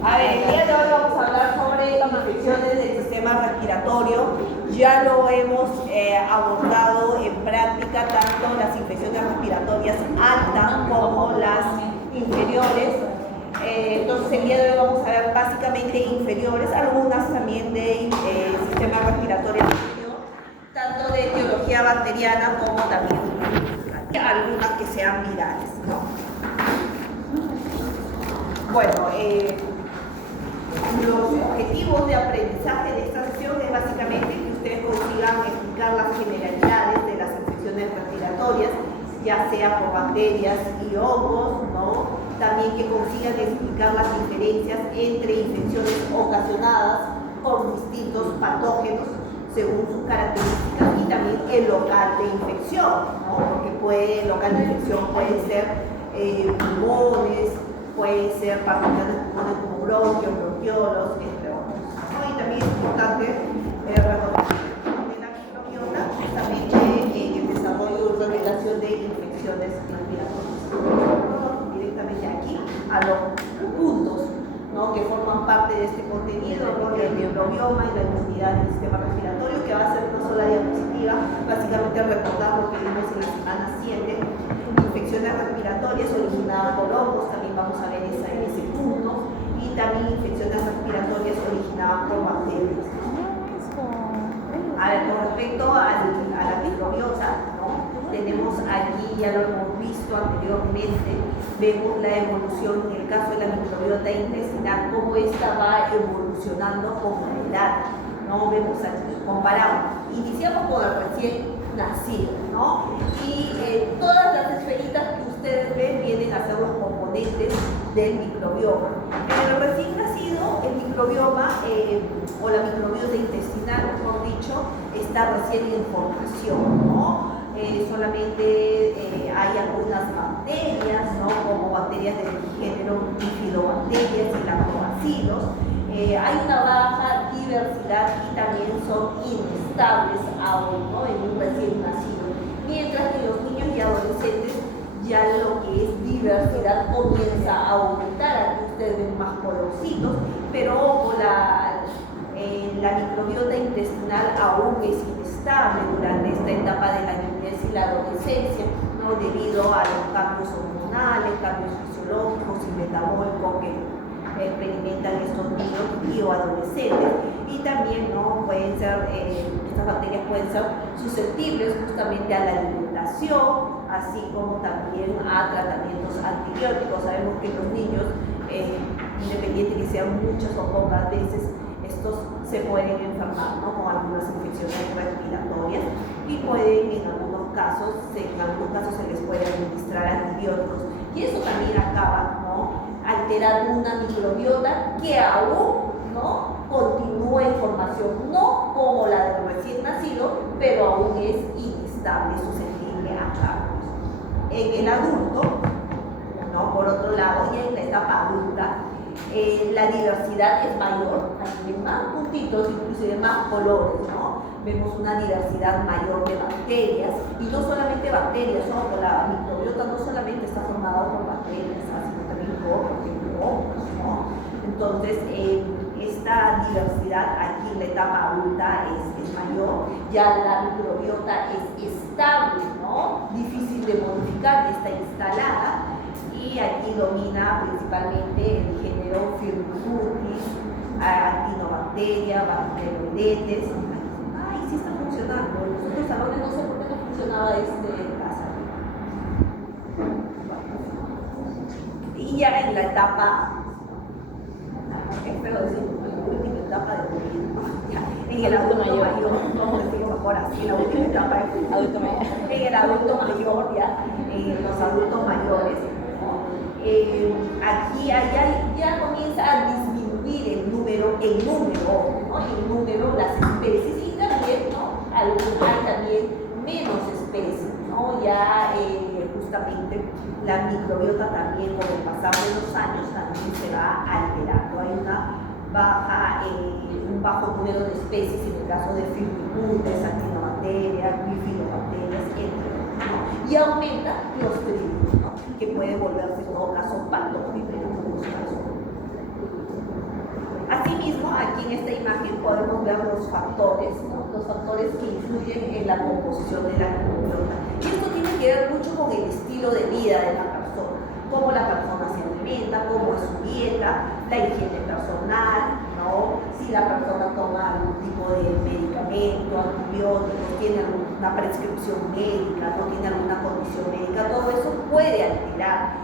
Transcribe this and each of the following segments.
A ver, el día de hoy vamos a hablar sobre infecciones del sistema respiratorio. Ya lo hemos abordado en práctica, tanto las infecciones respiratorias altas como las inferiores. Entonces el día de hoy vamos a ver básicamente inferiores, algunas también de sistema respiratorio inferior, tanto de etiología bacteriana como también algunas que sean virales, ¿no? Bueno, los objetivos de aprendizaje de esta sesión es básicamente que ustedes consigan explicar las generalidades de las infecciones respiratorias, ya sea por bacterias y hongos, ¿no? También que consigan explicar las diferencias entre infecciones ocasionadas por distintos patógenos según sus características y también el local de infección, ¿no? Porque el local de infección puede ser pulmones, puede ser partículas de pulmones como bronquios, bronquiolos, entre otros, ¿no? Y también es importante recordar que la microbiota justamente en el desarrollo y organización de infecciones respiratorias. Directamente aquí a los puntos, ¿no?, que forman parte de este contenido, ¿no?, del microbioma y la inmunidad del sistema respiratorio, que va a ser una sola diapositiva, básicamente recordar lo que vimos en la semana 7, infecciones respiratorias originadas por hongos, también vamos a ver en ese punto, y también infecciones respiratorias originadas por bacterias. A ver, con respecto a la microbiota, ¿no?, tenemos aquí, ya lo hemos visto anteriormente, vemos la evolución en el caso de la microbiota intestinal, cómo esta va evolucionando con la edad, ¿no? Vemos aquí, comparamos, iniciamos con el recién nacido, ¿no? Y todas las esferitas que ustedes ven vienen a ser los componentes del microbioma. En el recién nacido, el microbioma o la microbiota intestinal, mejor dicho, está recién en formación, ¿no? Solamente hay algunas bacterias, ¿no?, como bacterias del género bifidobacterias y lactobacilos. Hay una baja diversidad y también son inestables aún, ¿no?, en un recién nacido. Mientras que en los niños y adolescentes ya lo que es diversidad comienza a aumentar. Aquí ustedes ven más colorcitos, pero ojo, la microbiota intestinal aún es inestable durante esta etapa de la niñez y la adolescencia, ¿no?, debido a los cambios hormonales, cambios fisiológicos y metabólicos que experimentan estos niños y o adolescentes, y también, ¿no?, pueden ser, estas bacterias pueden ser susceptibles justamente a la alimentación, así como también a tratamientos antibióticos. Sabemos que los niños, independiente que sean muchas o pocas veces, estos se pueden enfermar, ¿no?, con algunas infecciones respiratorias y pueden, en algunos casos se les puede administrar antibióticos, y eso también acaba, ¿no?, alterando una microbiota que aún, ¿no?, continúa en formación, no como la del recién nacido, pero aún es inestable, susceptible a cambios. En el adulto, ¿no?, por otro lado, ya en la etapa adulta, la diversidad es mayor, hay más puntitos, inclusive más colores, ¿no? Vemos una diversidad mayor de bacterias, y no solamente bacterias, ¿no?, la microbiota no solamente está formada por bacterias, sino también por hongos, ¿no? Entonces, esta diversidad aquí en la etapa adulta es mayor, ya la microbiota es estable, ¿no?, difícil de modificar, está instalada, y aquí domina principalmente el género Firmicutes, Actinobacteria, Bacteroidetes. Ay, sí está funcionando. En los otros salones no sé por qué no funcionaba casa. Y ya en la etapa, es feo decir, la última etapa de en el adulto mayor, no decimos mejor así, la última etapa es adulto mayor. En el adulto mayor, ya, en los adultos mayores, aquí ya comienza a disminuir el número, ¿no?, el número, las especies, y también, ¿no?, hay también menos especies, ¿no? Ya justamente la microbiota también, con el pasar de los años, también se va alterando. Hay un bajo número de especies en el caso de Firmicutes, Actinobacterias, Bifidobacterias, entre otros, ¿no? Y aumenta Clostridium, ¿no?, que puede volverse en todo caso patógeno en algunos casos. imagen podemos ver los factores, ¿no? Los factores que influyen en la composición de la microbiota. Y esto tiene que ver mucho con el estilo de vida de la persona, cómo la persona se alimenta, cómo es su dieta, la higiene personal, ¿no? Si la persona toma algún tipo de medicamento, antibióticos, tiene alguna prescripción médica, no tiene alguna condición médica, todo eso puede alterar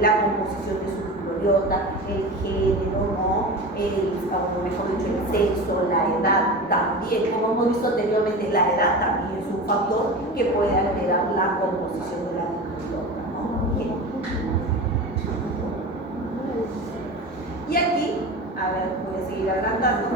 la composición de su microbiota, el género, ¿no? O mejor dicho, el sexo, la edad también. Como hemos visto anteriormente, la edad también es un factor que puede alterar la composición de la microbiota, ¿no? Bien. Y aquí, a ver, voy a seguir agrandando.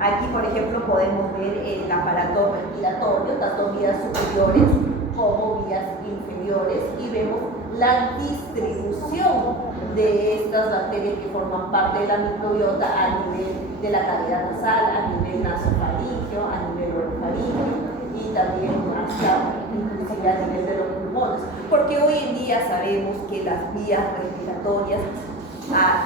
Aquí, por ejemplo, podemos ver el aparato respiratorio, tanto vías superiores como vías inferiores, y vemos la distribución de estas bacterias que forman parte de la microbiota a nivel de la cavidad nasal, a nivel nasofaríngeo, a nivel orofaríngeo y también hasta inclusive a nivel de los pulmones, porque hoy en día sabemos que las vías respiratorias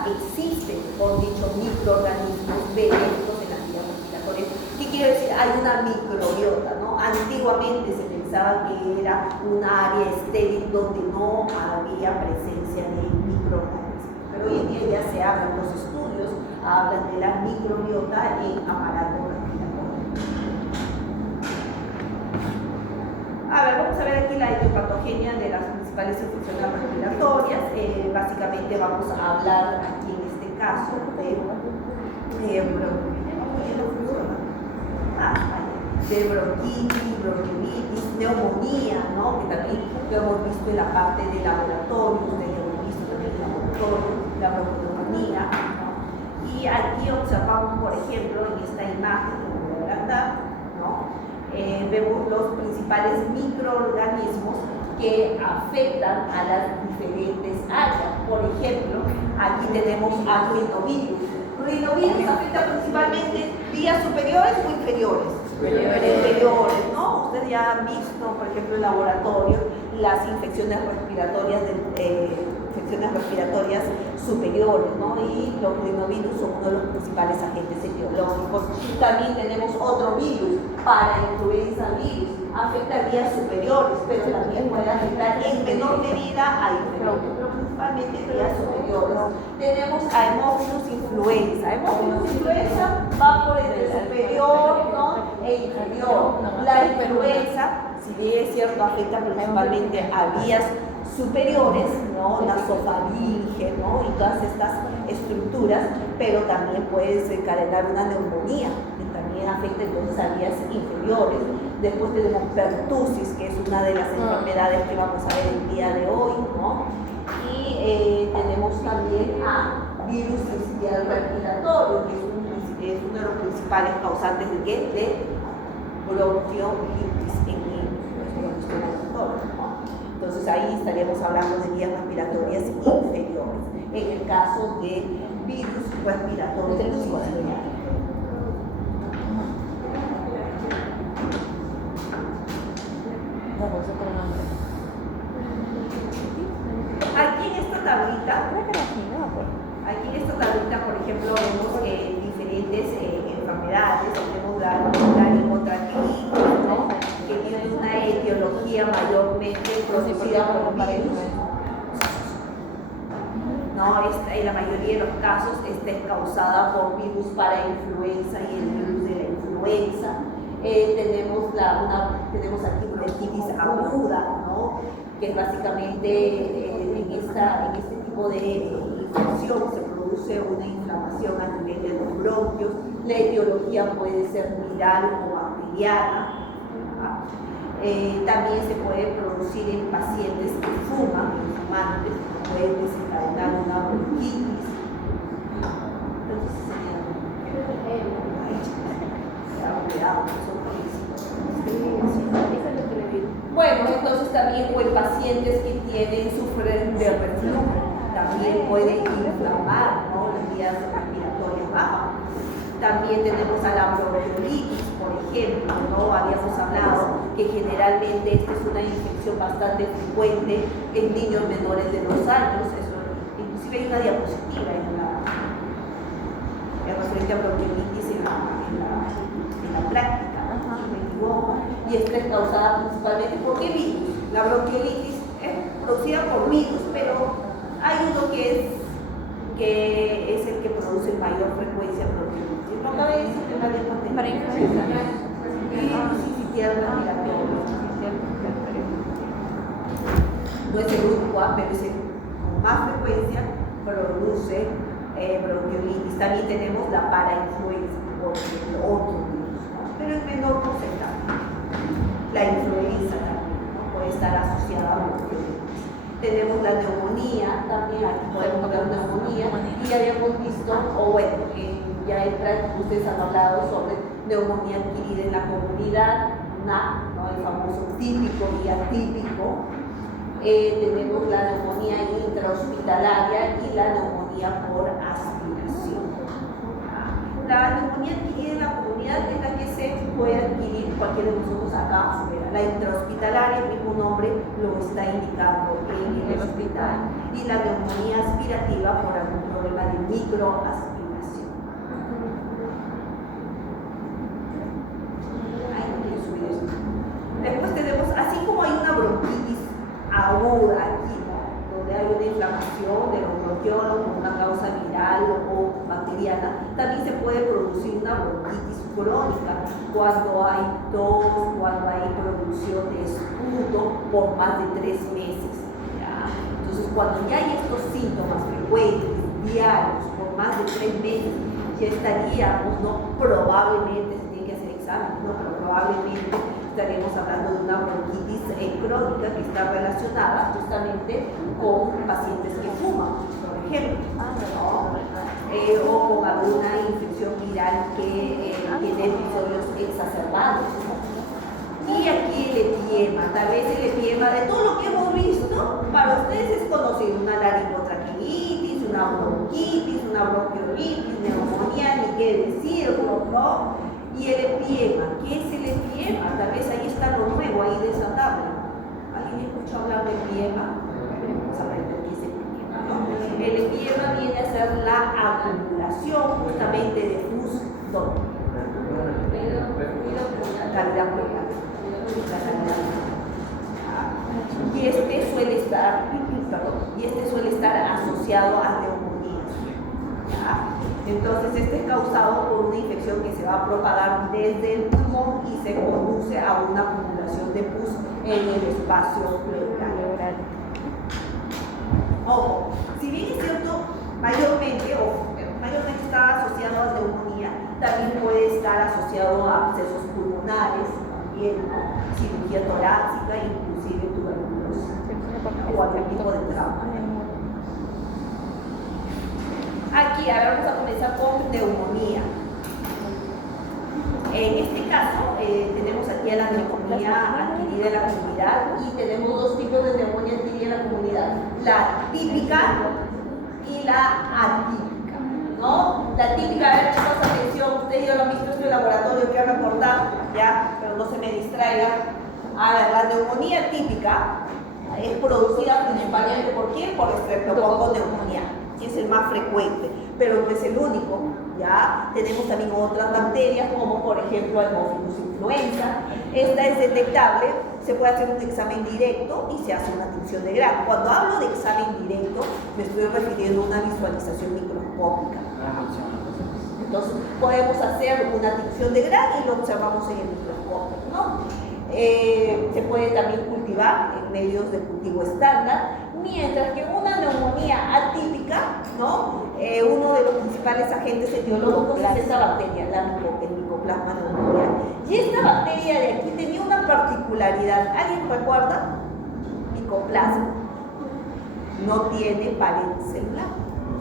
existen, por dicho, microorganismos benéficos en las vías respiratorias. ¿Qué quiere decir? Hay una microbiota, ¿no? Antiguamente se pensaba que era un área estéril donde no había presencia de microorganismos, pero hoy en día ya se hablan, los estudios hablan de la microbiota en aparato respiratorio. A ver, vamos a ver aquí la etiopatogenia de las principales infecciones respiratorias. Básicamente vamos a hablar aquí en este caso de bronquitis, bronquiolitis, neumonía, ¿no? Que también lo hemos visto en la parte de laboratorio, ustedes lo hemos visto en el laboratorio, la bronconeumonía, ¿no? Y aquí observamos, por ejemplo, en esta imagen que voy a agrandar, ¿no? Vemos los principales microorganismos que afectan a las diferentes áreas. Por ejemplo, aquí tenemos a rinovirus. Rinovirus afecta principalmente vías superiores o inferiores. Inferiores, ¿no? Ustedes ya han visto, por ejemplo, en laboratorio, las infecciones respiratorias superiores, ¿no? Y los rinovirus son uno de los principales agentes etiológicos. También tenemos otro virus, parainfluenza virus, afecta vías superiores, pero también puede afectar en menor medida a inferiores, pero principalmente vías superiores. Tenemos a Haemophilus influenza. Haemophilus influenza va por entre superior, ¿no? E inferior. La influenza, si bien es cierto, afecta principalmente a vías superiores, ¿no? Nasofaringe, ¿no? Y todas estas estructuras, pero también puede desencadenar una neumonía, que también afecta entonces a vías inferiores. Después tenemos pertusis, que es una de las enfermedades que vamos a ver el día de hoy, ¿no? Y tenemos también a virus sincitial respiratorio, que es uno de los principales causantes de ¿qué? De bronquiolitis en niños, ¿no? Entonces ahí estaríamos hablando de vías respiratorias inferiores, en el caso de virus respiratorio sincitial. Aquí en esta tablita, por ejemplo, vemos diferentes enfermedades. Tenemos la limotraquinitis, ¿no? Que tiene una etiología mayormente producida por virus, ¿no? En la mayoría de los casos esta es causada por virus parainfluenza y el virus de la influenza. Tenemos aquí bronquitis aguda, ¿no? Que básicamente en este tipo de infección se produce una inflamación a nivel de los bronquios. La etiología puede ser viral o bacteriana. También se puede producir en pacientes que fuman, fumantes, puede desencadenar una bronquitis. Entonces bueno, entonces también pacientes que sufren de reflujo, también puede inflamar, ¿no? Las vías respiratorias bajas. También tenemos a la bronquiolitis, por ejemplo, ¿no? Habíamos hablado que generalmente esta es una infección bastante frecuente en niños menores de 2 años. Inclusive hay una diapositiva en referente a bronquiolitis. causada principalmente por qué virus. La bronquiolitis es producida por virus, pero hay uno que es el que produce mayor frecuencia bronquiolitis. No cabe decir que nadie para influenza. Virus sincitial respiratorio. No es el único, pero es el con más frecuencia produce bronquiolitis. También tenemos la parainfluenza, por ejemplo, otro virus, ¿no? Pero en menor porcentaje. La influenza también, ¿no? Puede estar asociada a bronquiolitis. Tenemos la neumonía, también aquí podemos ver neumonía, y habíamos visto, o bueno, ya en práctica ustedes han hablado sobre neumonía adquirida en la comunidad, ¿no? El famoso típico y atípico. Tenemos la neumonía intrahospitalaria y la neumonía por aspiración. La neumonía adquirida en la comunidad es la que se puede adquirir cualquiera de nosotros acá afuera. La intrahospitalaria, el mismo nombre lo está indicando en el hospital. Y la neumonía aspirativa por algún problema de microaspiración. Ahí no quiero subir esto. Después tenemos, así como hay una bronquitis aguda aquí, ¿no? Donde hay una inflamación de los bronquiolos por una causa viral o bacteriana, también se puede producir una bronquitis crónica cuando hay tos, cuando hay producción de esputo por más de 3 meses. ¿Ya? Entonces, cuando ya hay estos síntomas frecuentes, diarios, por más de 3 meses, ya estaríamos, ¿no? Probablemente, se tiene que hacer exámenes, ¿no? Pero probablemente estaremos hablando de una bronquitis crónica que está relacionada justamente con pacientes que fuman, por ejemplo, ¿no? O con alguna infección viral que tiene episodios exacerbados. Y aquí el epiema, tal vez el epiema de todo lo que hemos visto, para ustedes es conocido: una laringotraqueinitis, una bronquitis, una bronquiolitis, neumonía, ni qué decirlo, ¿no? Y el epiema, ¿qué es el epiema? Tal vez ahí está lo nuevo, ahí de esa tabla. ¿Alguien escuchó hablar de epiema? Vamos a ver qué es el epiema, ¿no? El epiema viene a ser la acumulación justamente de pus, cavidad pleural. Y este suele estar asociado a neumonías. ¿Ya? Entonces, este es causado por una infección que se va a propagar desde el pulmón y se conduce a una acumulación de pus en el espacio pleural. Ojo, si bien es cierto, mayormente está asociado a neumonía, también puede estar asociado a abscesos pulmonares, también, ¿no? Cirugía torácica, inclusive tuberculosis o algún tipo de trauma. Aquí ahora vamos a comenzar con neumonía. En este caso tenemos aquí a la neumonía adquirida en la comunidad y tenemos dos tipos de neumonía adquirida en la comunidad: la típica y la atípica, ¿no? La típica, a ver chicos, atención, ustedes ya lo han visto en el laboratorio, quiero recordar, ya, pero no se me distraigan. A ver, la neumonía típica es producida principalmente ¿por quién? Por Streptococcus pneumoniae, que es el más frecuente, pero no es el único. Ya tenemos también otras bacterias, como por ejemplo Haemophilus influenza. Esta es detectable, se puede hacer un examen directo y se hace una tinción de Gram. Cuando hablo de examen directo, me estoy refiriendo a una visualización microscópica. Entonces, podemos hacer una tinción de Gram y lo observamos en el microscopio, ¿no? Se puede también cultivar en medios de cultivo estándar, mientras que una neumonía atípica, ¿no? Uno de los principales agentes etiológicos es esa bacteria, el Mycoplasma pneumoniae. Y esta bacteria de aquí tenía una particularidad. ¿Alguien recuerda? Mycoplasma. No tiene pared celular.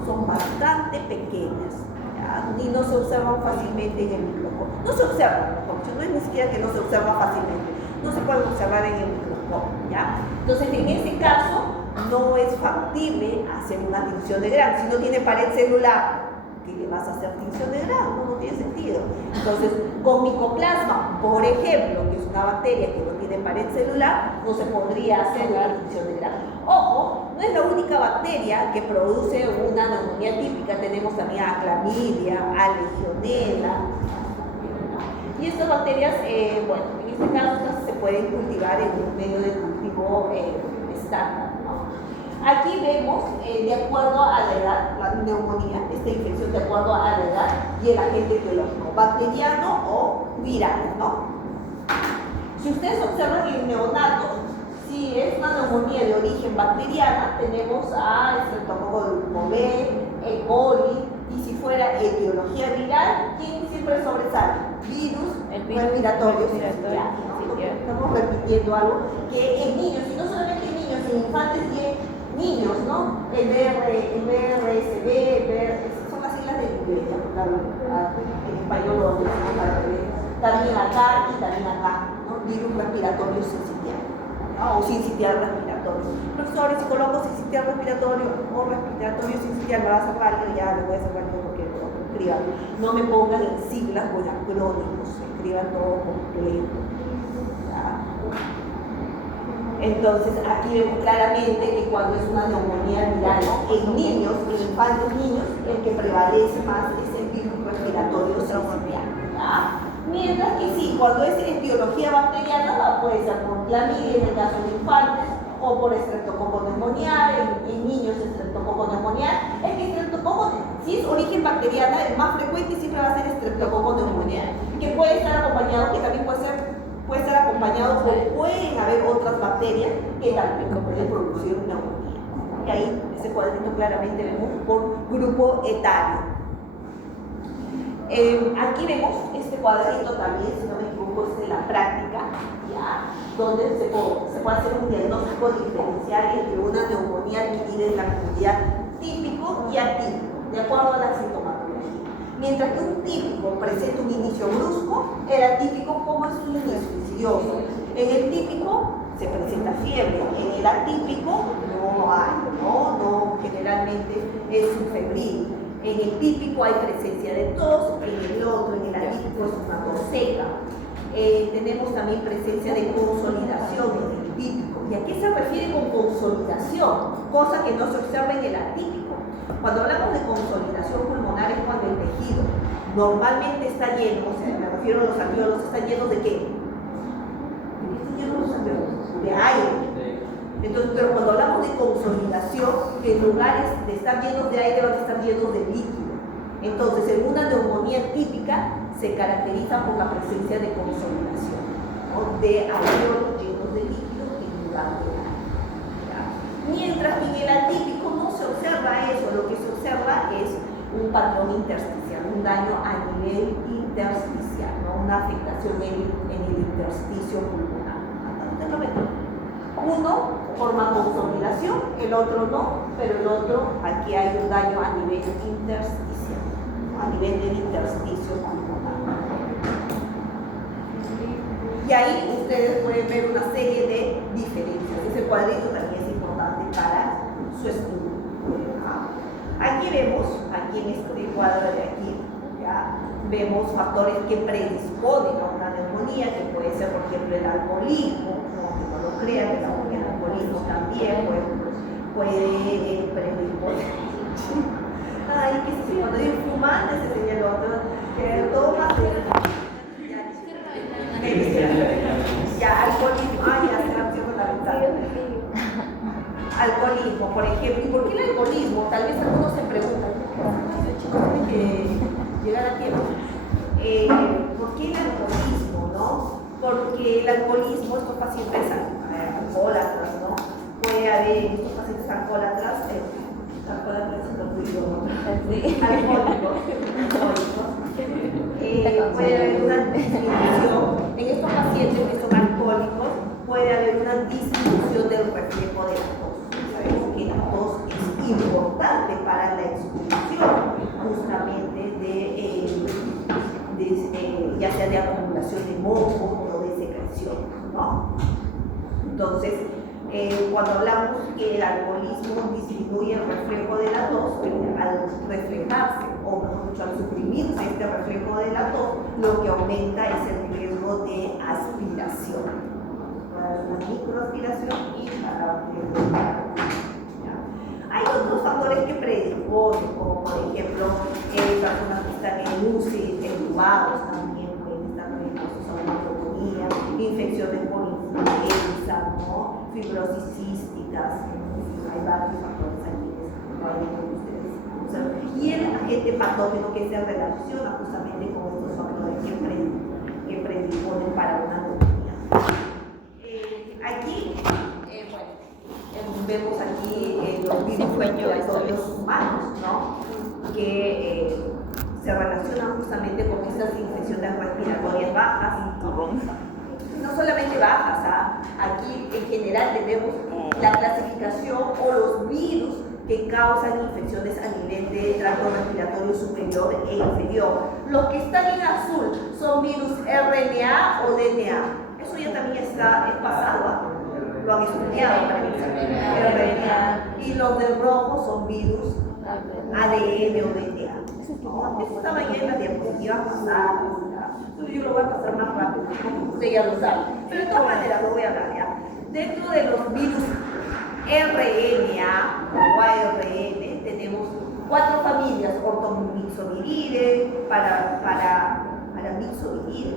Son bastante pequeñas, ¿ya? Y no se observan fácilmente en el microscopio. No se observan, no es ni siquiera que no se observa fácilmente. No se pueden observar en el microscopio, ¿ya? Entonces, en ese caso, no es factible hacer una tinción de Gram. Si no tiene pared celular, ¿qué le vas a hacer tinción de Gram? No tiene sentido. Entonces, con Mycoplasma, por ejemplo, que es una bacteria que no tiene pared celular, no se podría hacer una tinción de Gram. Ojo, no es la única bacteria que produce una neumonía típica. Tenemos también a Clamidia, a Legionella. Y estas bacterias, bueno, en este caso estas se pueden cultivar en un medio de cultivo estándar, ¿no? Aquí vemos, de acuerdo a la edad, la neumonía, esta infección de acuerdo a la edad y el agente etiológico, bacteriano o viral, ¿no? Si ustedes observan en neonatos, si es una neumonía de origen bacteriana, tenemos a Streptococcus grupo B, E. coli, y si fuera etiología viral, ¿quién siempre sobresale? Virus respiratorio sincitial, ¿no? Estamos repitiendo algo que en niños, y no solamente en niños, en infantes y en niños, ¿no? El BRSB, son las siglas de inglés, en español lo decimos al revés. También acá y también acá, ¿no? Virus respiratorio sincitial, ¿no? O sincitial respiratorio. Profesores, si coloco sincitial respiratorio o respiratorio sincitial, me va a hacer válido, ya lo voy a hacer válido porque lo escriban. No me pongan en siglas o en acrónimos, escriban todo completo. Entonces, aquí vemos claramente que cuando es una neumonía viral en niños, en infantes niños, el que prevalece más es el virus respiratorio sincitial. Mientras que sí, cuando es etiología bacteriana, puede ser por clamidia en el caso de infantes, o por Streptococcus pneumoniae, en niños Streptococcus pneumoniae. Es que Streptococcus, si es origen bacteriana, el más frecuente siempre va a ser Streptococcus pneumoniae, que puede estar acompañado, que también puede estar acompañado, o pueden haber otras bacterias que también pueden producir neumonía. Y ahí, ese cuadrito claramente vemos por grupo etario. Aquí vemos este cuadrito también, si no me equivoco, es de la práctica, ¿ya? Donde se puede hacer un diagnóstico diferencial entre una neumonía adquirida en la comunidad típico y atípico, de acuerdo a la sintomatología. Mientras que un típico presenta un inicio brusco, el atípico, ¿cómo es un inicio? Insidioso. En el típico se presenta fiebre, en el atípico no hay, no generalmente es febril. En el típico hay presencia de tos, en el otro, en el atípico, es una tos seca. Tenemos también presencia de consolidación en el típico. ¿Y a qué se refiere con consolidación? Cosa que no se observa en el atípico. Cuando hablamos de consolidación pulmonar es cuando el tejido normalmente está lleno, o sea, me refiero a los alveolos, ¿están llenos de qué? ¿De qué están llenos los alveolos? De aire. Entonces, pero cuando hablamos de consolidación, en lugares de estar llenos de aire van a estar llenos de líquido. Entonces, en una neumonía típica se caracteriza por la presencia de consolidación, ¿no? De alveolos llenos de líquido en lugar de aire. ¿Ya? Mientras que en el atípico no se observa eso, lo que se observa es un patrón intersticial, un daño a nivel intersticial, ¿no? Una afectación en el intersticio pulmonar. Ustedes lo ven. Uno forma consolidación, el otro no, pero el otro, aquí hay un daño a nivel intersticial, a nivel del intersticio pulmonar. Y ahí ustedes pueden ver una serie de diferencias. Ese cuadrito también es importante para su estudio. Aquí vemos, aquí en este cuadro de aquí, ¿ya? Vemos factores que predisponen a una neumonía, que puede ser, por ejemplo, el alcoholismo, no lo crean, el alcoholismo también puede predisponer. Ay, que sí, cuando digo fumante se señala el otro, que todo más ya, alcoholismo, ay, ya se la opción fundamental. Alcoholismo, por ejemplo. ¿Y por qué el alcoholismo? Tal vez algunos se preguntan, ¿no? Chicos, tienen que llegar a tiempo. ¿Por qué el alcoholismo, no? Porque el alcoholismo, estos pacientes alcohólatras, ¿no? Puede haber estos pacientes alcohólatras, puede haber una disminución en estos pacientes que son alcohólicos, puede haber una disminución del reflejo de la tos. Sabemos que la tos es importante para la expulsión justamente ya sea de acumulación de moco o de secreción, ¿no? Entonces, cuando hablamos que el alcoholismo disminuye el reflejo de la tos, al reflejarse, o mejor dicho, al suprimirse este reflejo de la tos, lo que aumenta es el riesgo de aspiración. Para una microaspiración y para hay otros factores que predisponen, como por ejemplo, personas que están en UCI, entubados también pueden estar expuestos a una neumonía, infecciones por influenza, ¿no? Fibrosis císticas, hay varios factores aquí que ustedes observan. Y el agente patógeno que se relaciona justamente con estos factores que predisponen para una neumonía. Aquí, vemos aquí los virus respiratorios humanos, ¿no? Que se relacionan justamente con estas infecciones respiratorias bajas. No solamente bajas, aquí en general tenemos la clasificación o los virus que causan infecciones a nivel de tracto respiratorio superior e inferior. Los que están en azul son virus RNA o DNA. Eso ya también es pasado, lo han estudiado, RNA. Y los del rojo son virus ADN o DNA. Eso estaba ya en las diapositivas pasadas. Entonces yo lo voy a pasar más rápido, como ustedes ya lo saben. Pero de todas maneras lo voy a hablar ya. Dentro de los virus RNA o ARN tenemos 4 familias: ortomixoviridae, para mixoviridae,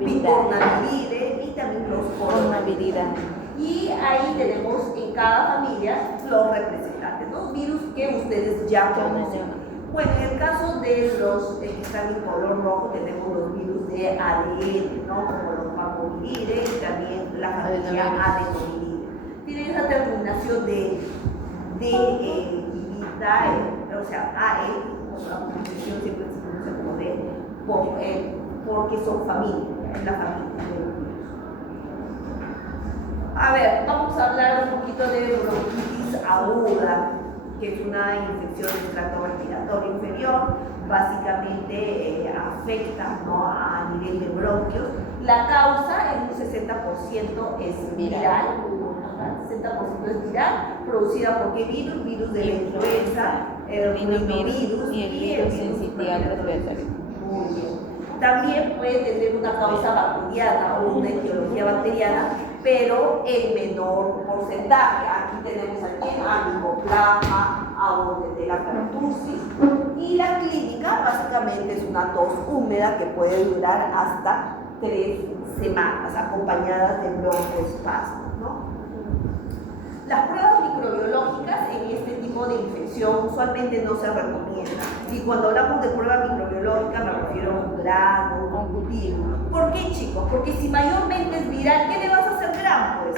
picornaviridae y también los coronaviridae. Y ahí tenemos en cada familia los representantes, los virus que ustedes ya conocen. Bueno, en el caso de los que están en color rojo tenemos los virus de ADN, ¿no? Como los parvoviridae y también la familia adenoviridae. Tienen esa terminación de o sea, AE, la pronunciación siempre se pronuncia como D, porque son familia, es la familia de los virus. A ver, vamos a hablar un poquito de bronquitis aguda, que es una infección del tracto respiratorio inferior, básicamente afecta, ¿no?, a nivel de bronquios. La causa en un 60% es viral, 60% es viral, producida por qué virus, virus de la influenza, el rinovirus y el virus sincitial respiratorio. Muy bien. También puede tener una causa bacteriana o una etiología bacteriana, pero en menor porcentaje. Aquí tenemos a Mycoplasma, a Bordetella pertussis. Y la clínica básicamente es una tos húmeda que puede durar hasta 3 semanas, acompañadas de broncoespasmos, ¿no? Las pruebas microbiológicas en este tipo de infección usualmente no se recomiendan. Y cuando hablamos de prueba microbiológica me refiero a un grano, a un cultivo. ¿Por qué, chicos? Porque si mayormente es viral, ¿qué le vas a hacer grano, pues?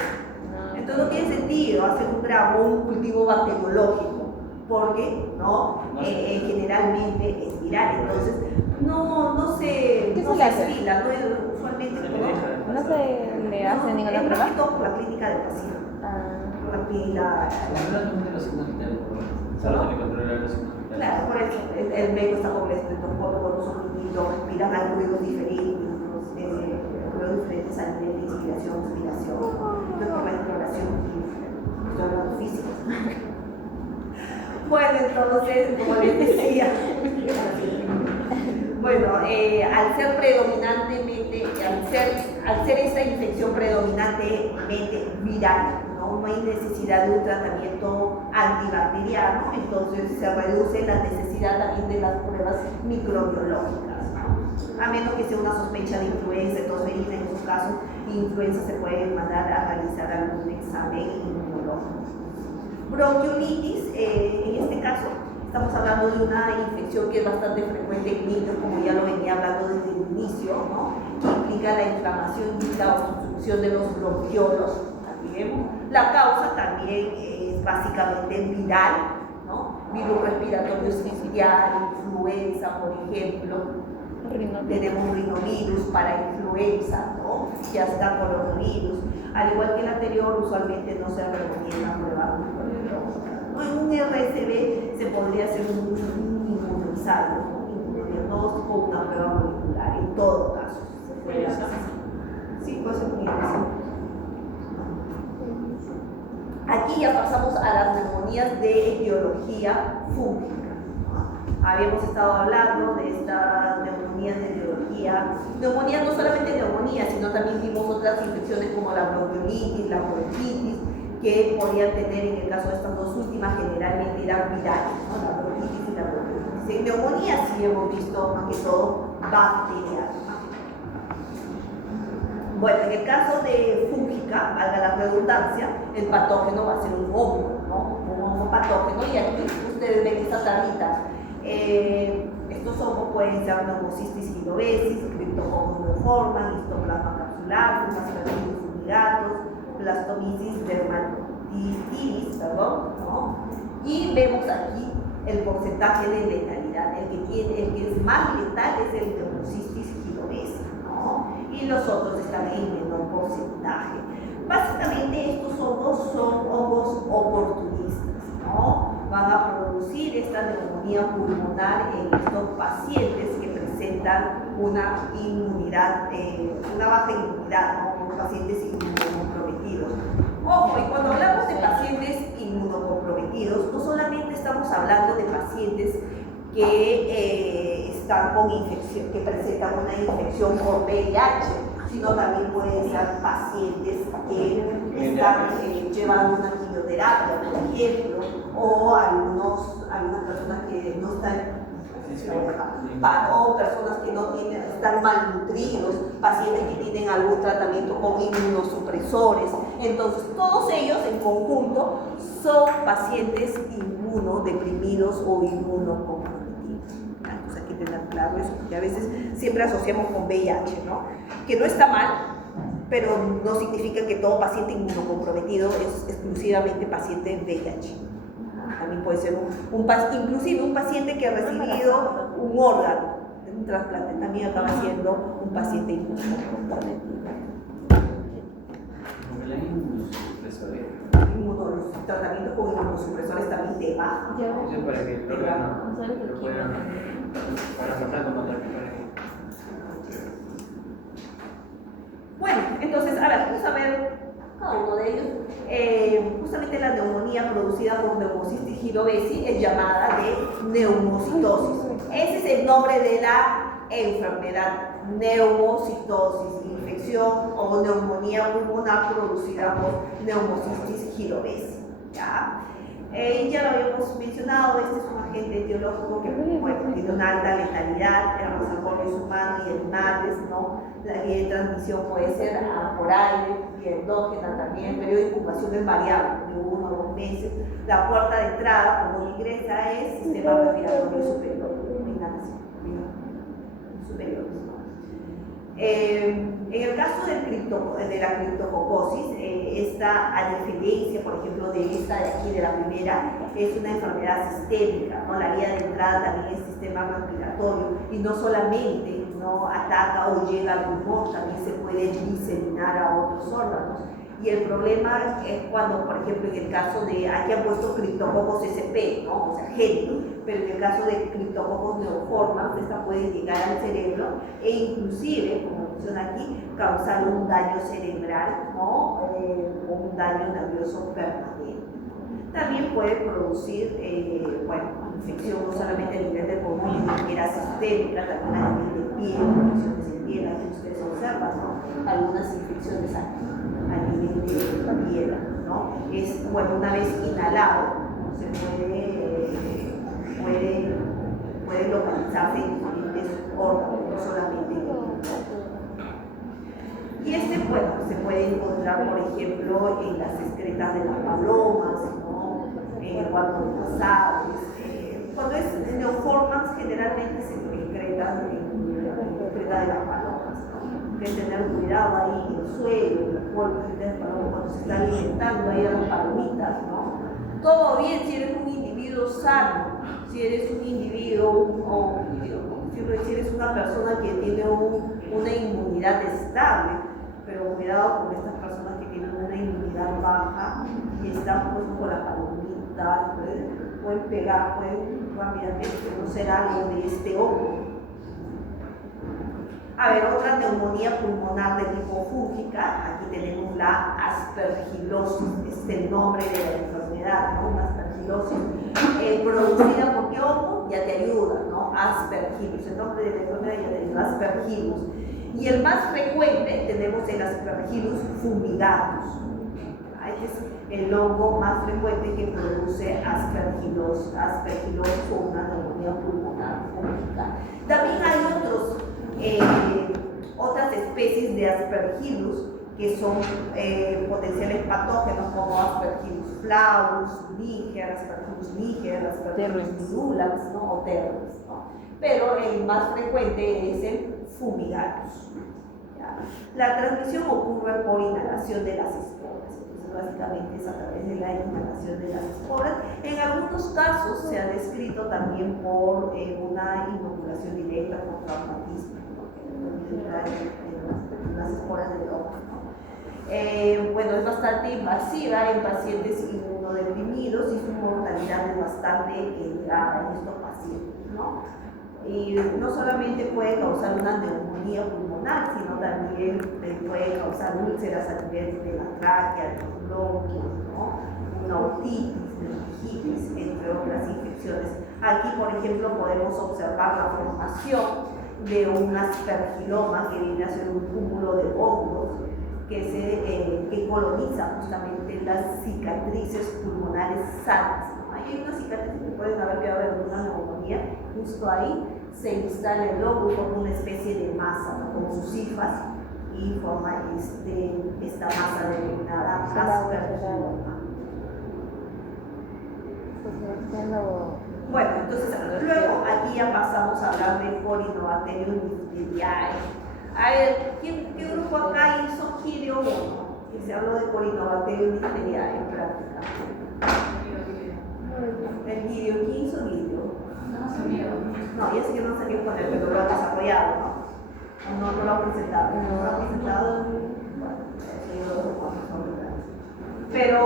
Entonces no tiene sentido hacer un grano o un cultivo bacteriológico, porque generalmente es viral. Entonces no se estila, usualmente no se le hace ninguna prueba. Es por la clínica del paciente. Claro, por eso el médico está con el estetoscopio con los sonidos, respiran a ruidos diferentes, ruidos diferentes a nivel de inspiración, expiración. Entonces por la exploración estoy hablando físico. Bueno, entonces, como les decía, bueno, al ser predominantemente, al ser esta infección predominantemente viral, no hay necesidad de un tratamiento antibacteriano, entonces se reduce la necesidad también de las pruebas microbiológicas, ¿no? A menos que sea una sospecha de influenza, entonces en esos casos influenza se puede mandar a realizar algún examen inmunológico. Bronquiolitis, en este caso estamos hablando de una infección que es bastante frecuente en niños, como ya lo venía hablando desde el inicio, ¿no?, que implica la inflamación y la obstrucción de los bronquiolos. La causa también es básicamente viral, ¿no? Virus respiratorio sincitial, influenza, por ejemplo. Tenemos rinovirus para influenza, ¿no? Ya está coronavirus. Al igual que el anterior, usualmente no se recomienda prueba microbiológica, ¿no? En un RSV se podría hacer un inmunoensayo, ¿no?, un inmunodiagnóstico o una prueba molecular, en todo caso. Sí, puede ser un inmunoensayo. Aquí ya pasamos a las neumonías de etiología fúngica. Habíamos estado hablando de estas neumonías de etiología. Neumonías, no solamente neumonías, sino también vimos otras infecciones como la bronquiolitis, la bronquitis, que podían tener, en el caso de estas dos últimas, generalmente eran virales, ¿no?, la bronquitis y la bronquiolitis. En neumonías sí hemos visto más que todo bacterias. Bueno, en el caso de fúngica, valga la redundancia, el patógeno va a ser un hongo, ¿no? Un hongo patógeno, y aquí ustedes ven esta tablita. Estos hongos pueden ser Pneumocystis gynovesis, Cryptococcus neoformans, Histoplasma capsulatum, Aspergillus fumigatus, Blastomyces dermatitis, ¿no? Y vemos aquí el porcentaje de letalidad. El que es más letal es el Pneumocystis gynovesis, ¿no? Y los otros están en menor porcentaje. Básicamente estos hongos son hongos oportunistas, ¿no? Van a producir esta neumonía pulmonar en estos pacientes que presentan una inmunidad, una baja inmunidad, ¿no? Pacientes inmunocomprometidos. Ojo, y cuando hablamos de pacientes inmunocomprometidos, no solamente estamos hablando de pacientes que están con infección, que presentan una infección por VIH, sino también pueden ser pacientes que están llevando una quimioterapia, por ejemplo, o algunas personas que no están, o personas que no tienen, están malnutridos, pacientes que tienen algún tratamiento con inmunosupresores. Entonces, todos ellos en conjunto son pacientes inmunodeprimidos o inmunocomprometidos. Entonces hay que tener claro eso, porque a veces siempre asociamos con VIH, ¿no? Que no está mal, pero no significa que todo paciente inmunocomprometido es exclusivamente paciente VIH. También puede ser inclusive un paciente que ha recibido un órgano, un trasplante, también acaba siendo un paciente inmunocomprometido. Los tratamientos con inmunosupresores también te bajan. Eso para que el órgano lo puedan pasar como tal. Bueno, entonces, a ver, vamos a ver cada uno de ellos. Justamente la neumonía producida por Pneumocystis gynovesis es llamada de neumocitosis. Ese es el nombre de la enfermedad, neumocitosis, infección o neumonía pulmonar producida por Pneumocystis gynovesis. ¿Ya? Ya lo habíamos mencionado, este es un agente etiológico que tiene una alta letalidad en los alcoholes humanos y animales, ¿no? La vía de transmisión puede ser por aire, vía endógena también, el periodo de incubación es variable, de 1 a 2 meses. La puerta de entrada, como ingresa, es sistema respiratorio superior, superior. En el caso de la criptococosis, a diferencia, por ejemplo, de esta de aquí, de la primera, es una enfermedad sistémica, ¿no? La vía de entrada también es sistema respiratorio y no solamente no ataca o llega al pulmón, también se puede diseminar a otros órganos. Y el problema es cuando, por ejemplo, en el caso de, aquí han puesto Cryptococcus sp, ¿no? O sea, género, pero en el caso de Cryptococcus neoformans, esta puede llegar al cerebro e inclusive, como menciona aquí, causar un daño cerebral, ¿no? O un daño nervioso permanente. También puede producir, infección no solamente a nivel de pulmón, sino que era sistémica, también a nivel de piel, infecciones de piel, aquí ustedes observan, ¿no? Algunas infecciones aquí a nivel de piel, ¿no? Es, una vez inhalado, se puede localizarse en diferentes órganos, no solamente en el pulmón. Y se puede encontrar, por ejemplo, en las excretas de las palomas, ¿no? Cuando las aves. Cuando es neoformans, generalmente se excreta en la excreta de las palomas, ¿no? Hay que tener cuidado ahí en el suelo, en el polvo, cuando se está alimentando ahí a las palomitas, ¿no? Todo bien si eres un individuo sano, si eres un individuo, si eres una persona que tiene una inmunidad estable, pero cuidado con estas personas que tienen una inmunidad baja y están con las palomitas, pueden pegar, pueden rápidamente conocer algo de este hongo. A ver, otra neumonía pulmonar de tipo fúngica, aquí tenemos la aspergilosis, es el nombre de la enfermedad, ¿no? Una aspergilosis producida por qué hongo, ya te ayuda, ¿no? Aspergillus, el nombre de la enfermedad ya te ayuda, Aspergillus. Y el más frecuente tenemos el Aspergillus fumigatus. Este es el hongo más frecuente que produce aspergilosis o una neumonía pulmonar fúngica. También hay otras especies de de Aspergillus, que son potenciales patógenos como Aspergillus flavus, Aspergillus niger, Aspergillus minulax, ¿no? O terrens, ¿no? Pero el más frecuente es el fumigatus. ¿Ya? La transmisión ocurre por inhalación de las esporas, entonces básicamente es a través de la inhalación de las esporas. En algunos casos se ha descrito también por una inoculación directa por traumatismo, ¿no? Las esporas del hongo, ¿no? Bueno, es bastante invasiva en pacientes inmunodeprimidos y su mortalidad es bastante elevada en estos pacientes, ¿no? Y no solamente puede causar una neumonía pulmonar, sino también puede causar úlceras a nivel de la tráquea, de los bronquios, ¿no? Una otitis, meningitis, entre otras infecciones. Aquí, por ejemplo, podemos observar la formación de un aspergiloma que viene a ser un cúmulo de hongos que coloniza justamente las cicatrices pulmonares sanas, ¿no? Hay unas cicatrices que pueden haber quedado en una neumonía, justo ahí se instala el hongo y forma una especie de masa, ¿no? Como sus hifas, y forma esta masa denominada aspergiloma. Bueno, entonces luego aquí ya pasamos a hablar del Corynebacterium diphtheriae. A ver, ¿qué grupo acá hizo Girio 1? Que se habló de Corynebacterium diphtheriae en práctica. El Girio, ¿quién hizo Girio? No, ya sé que no sé qué poner, pero lo ha desarrollado, ¿no? No lo ha presentado. No lo ha presentado. Bueno, pero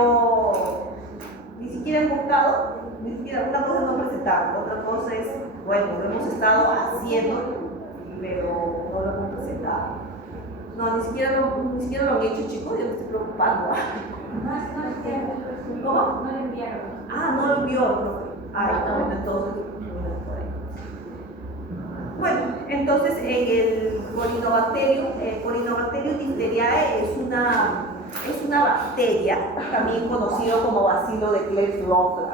ni siquiera han buscado, ni siquiera una cosa es no presentarlo, otra cosa es, bueno, lo hemos estado haciendo, pero no lo hemos presentado. No, ni siquiera lo han hecho, chicos, yo me estoy preocupando. ¿Cómo? No lo enviaron. Ah, no lo envió el profe. Ay, bueno, entonces. Bueno, entonces en el Corynebacterium diphtheriae es una bacteria, también conocido como bacilo de Kleefshofer.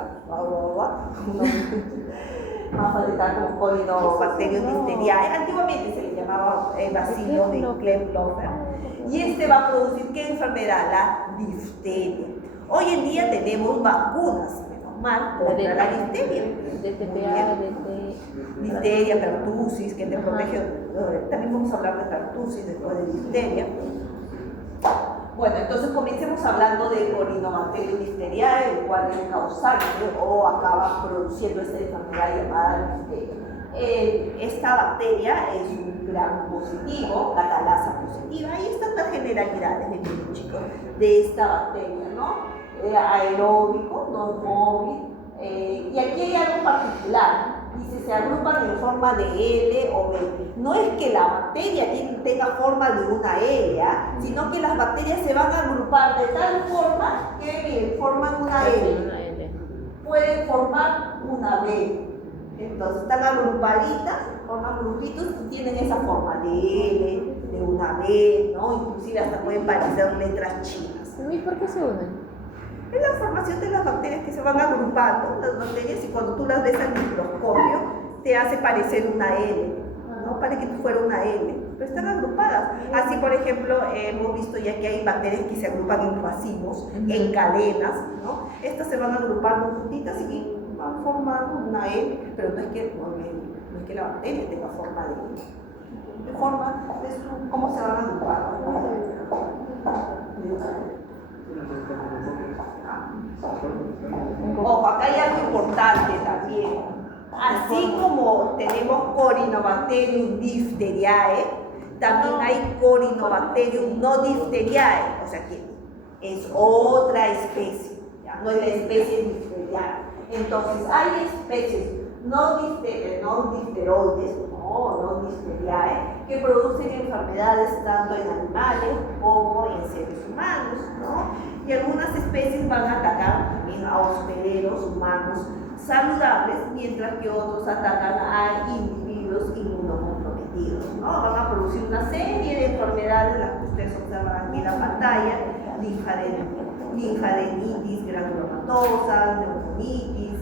Vamos a tratar como Corynebacterium diphtheriae. Antiguamente se le llamaba bacilo de Kleefshofer. Y este va a producir ¿qué enfermedad? La difteria. Hoy en día tenemos vacunas, menos mal, contra la difteria. Difteria, pertussis, que te protege. También vamos a hablar de pertussis después de difteria. Bueno, entonces comencemos hablando de Corynebacterium diphtheriae, el cual es causante o acaba produciendo esta enfermedad llamada difteria. Esta bacteria es un gram positivo, catalasa positiva. Ahí están las generalidades de esta bacteria, ¿no? Aeróbico, no móvil. Y aquí hay algo particular. Dice, se agrupan en forma de L o B. No es que la bacteria tenga forma de una L, sino que las bacterias se van a agrupar de tal forma que miren, forman una L. Pueden formar una B. Entonces están agrupaditas, forman grupitos y tienen esa forma de L, de una B, ¿no? Inclusive hasta pueden parecer letras chinas. ¿Y por qué se unen? Es la formación de las bacterias que se van agrupando, las bacterias, y cuando tú las ves al microscopio, te hace parecer una L, ¿no? Parece que fuera una L, pero están agrupadas. Así, por ejemplo, hemos visto ya que hay bacterias que se agrupan en racimos, en cadenas, ¿no? Estas se van agrupando juntitas y van formando una L, pero no es que la bacteria tenga forma de L. De forma, es cómo se van a agrupar. Ojo, acá hay algo importante también. Así como tenemos Corynebacterium diphtheriae, también hay Corynebacterium no diphtheriae, o sea que es otra especie, ¿ya? No es la especie diphtheriae. Entonces, hay especies no difteroides, no diphtheriae, que producen enfermedades tanto en animales como en seres humanos, ¿no? Y algunas especies van a atacar también a hospederos humanos saludables, mientras que otros atacan a individuos inmunocomprometidos, ¿no? Van a producir una serie de enfermedades, las que ustedes observan aquí en la pantalla: linfadenitis granulomatosa, neumonitis,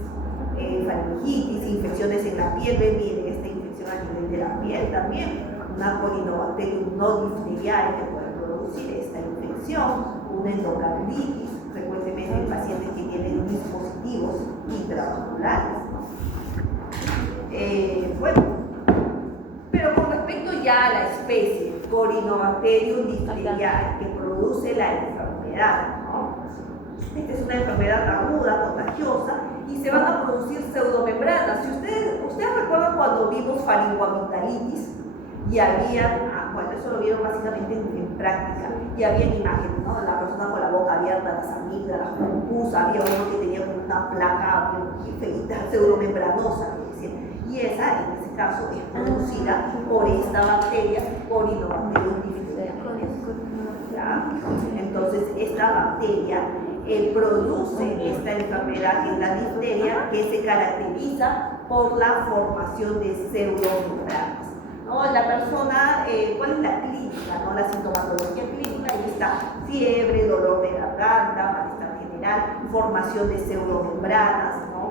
faringitis, infecciones en la piel. Miren esta infección a nivel de la piel también, una Corynebacterium no difteriae que puede producir esta infección, una endocarditis, frecuentemente en pacientes que tienen dispositivos intravasculares, ¿no? Bueno, pero con respecto ya a la especie Corynebacterium difteriae que produce la enfermedad, ¿no? Esta es una enfermedad aguda, contagiosa, y se van a producir pseudomembranas. Si ustedes recuerdan cuando vimos faringoamigdalitis y había, bueno, eso lo vieron básicamente en práctica, y había imágenes, ¿no? La persona con la boca abierta, las amígdalas, con pus, había uno que tenía como una placa feita, pseudomembranosa, que decía, y esa, en ese caso, es producida por esta bacteria Corynebacterium difteriae. Entonces, esta bacteria produce esta enfermedad, que es la difteria, que se caracteriza por la formación de pseudomembranas, ¿no? La persona, ¿cuál es la clínica, no? La sintomatología clínica, ahí está: fiebre, dolor de garganta, malestar general, formación de pseudomembranas, ¿no?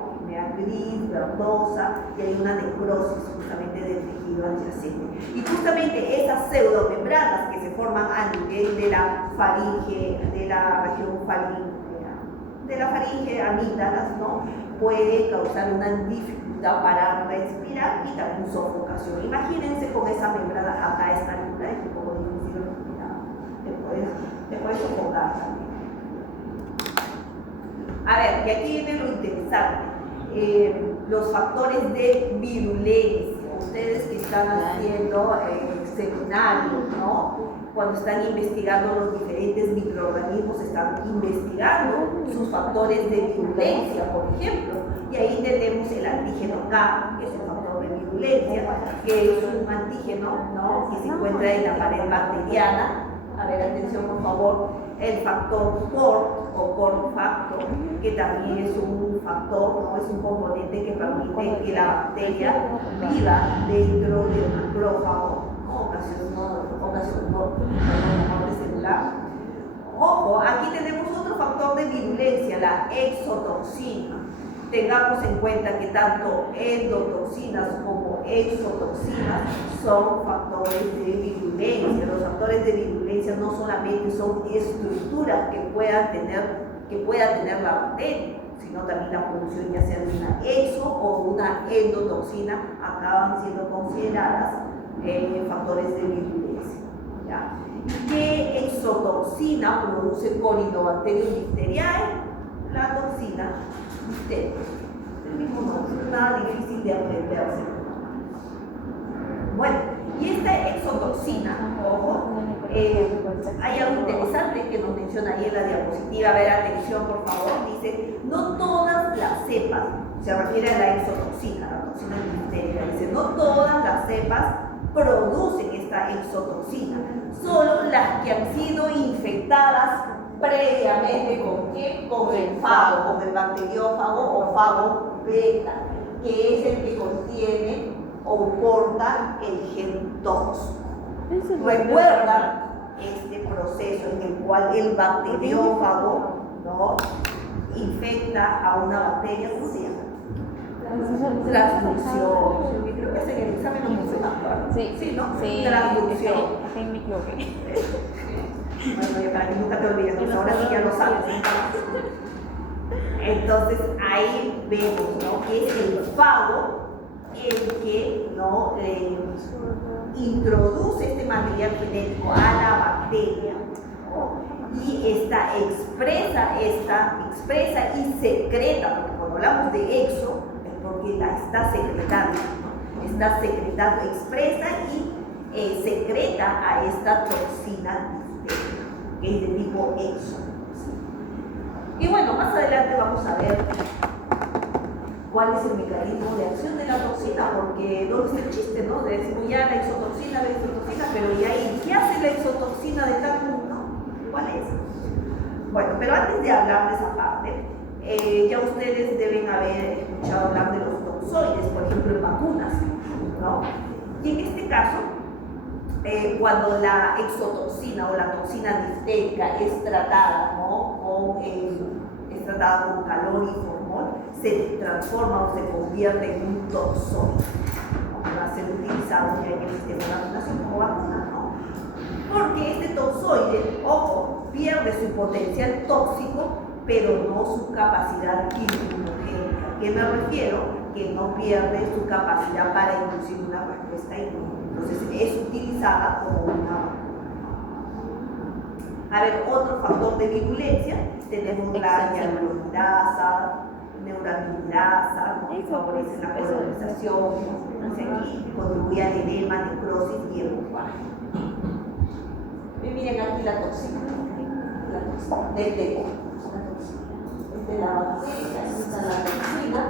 Gris, verdosa, y hay una necrosis justamente del tejido adyacente. Y justamente esas pseudomembranas que se forman a nivel de la faringe, de la región de la faringe, amígdalas, ¿no? Puede causar una dificultad para respirar y también sofocación. Imagínense con esa membrana, acá esta membrana, es un poco difícil de respirar, te puedes sofocar también. A ver, y aquí viene lo interesante. Los factores de virulencia. Ustedes que están haciendo seminarios, ¿no? Cuando están investigando los diferentes microorganismos, están investigando sus factores de virulencia, por ejemplo. Y ahí tenemos el antígeno K, que es un factor de virulencia, que es un antígeno, ¿no? Que se encuentra en la pared bacteriana. A ver, atención por favor, el factor CORT o CORT factor, que también es un factor, ¿no? Es un componente que permite que la bacteria viva dentro del macrófago, ¿no? Ocasionando muerte celular. Ojo, aquí tenemos otro factor de virulencia, la exotoxina. Tengamos en cuenta que tanto endotoxinas como exotoxinas son factores de virulencia. Los factores de virulencia no solamente son estructuras que pueda tener la bacteria, sino también la producción ya sea de una exo o una endotoxina acaban siendo consideradas factores de virulencia, ¿ya? ¿Qué exotoxina produce Corynebacterium difteriae? La toxina difteria. El mismo nombre, nada difícil de aprenderse. Bueno, y esta exotoxina, ojo, hay algo interesante que nos menciona ahí en la diapositiva. A ver, atención por favor, dice: no todas las cepas, se refiere a la exotoxina, la toxina difteria, dice: no todas las cepas producen esta exotoxina, solo las que han sido infectadas previamente. ¿Con qué? Con el fago, con el bacteriófago o fago beta, que es el que contiene o porta el gen TOX. Recuerda este proceso en el cual el bacteriófago, ¿no? Infecta a una bacteria, ¿cómo se llama? Transducción. Creo que es en el examen lo puse más. Sí, ¿no? Sí, transducción. sí, me equivoqué. Bueno, para que nunca te olvides, pues ahora sí ya lo sabes. Entonces ahí vemos, ¿no? Que es el fago el que, ¿no? Introduce este material genético a la bacteria, ¿no? Y esta expresa y secreta, porque cuando hablamos de exo es porque la está secretando, ¿no? Está secretando, expresa y secreta a esta toxina que es de tipo exo. Y bueno, más adelante vamos a ver cuál es el mecanismo de acción de la toxina, porque no es el chiste, ¿no? De decir ya la exotoxina, pero ¿y ahí qué hace la exotoxina de tal punto? ¿Cuál es? Bueno, pero antes de hablar de esa parte, ya ustedes deben haber escuchado hablar de los toxoides, por ejemplo en vacunas, ¿no? Y en este caso, cuando la exotoxina o la toxina diftérica es tratada, ¿no? Es tratada con calor y formol, se transforma o se convierte en un toxoide. va a ser utilizado ya en el sistema de vacunación como vacuna, ¿no? Porque este toxoide, ojo, pierde su potencial tóxico, pero no su capacidad inmunogénica. ¿A qué me refiero? Que no pierde su capacidad para inducir una respuesta inmune. Entonces es utilizada como una vacuna. A ver, otro factor de virulencia, tenemos la neuraminidasa, que favorece la colonización, contribuye al edema, necrosis y hemorragia. Y miren aquí la toxina del teco. De la bacteria, esta es la toxina.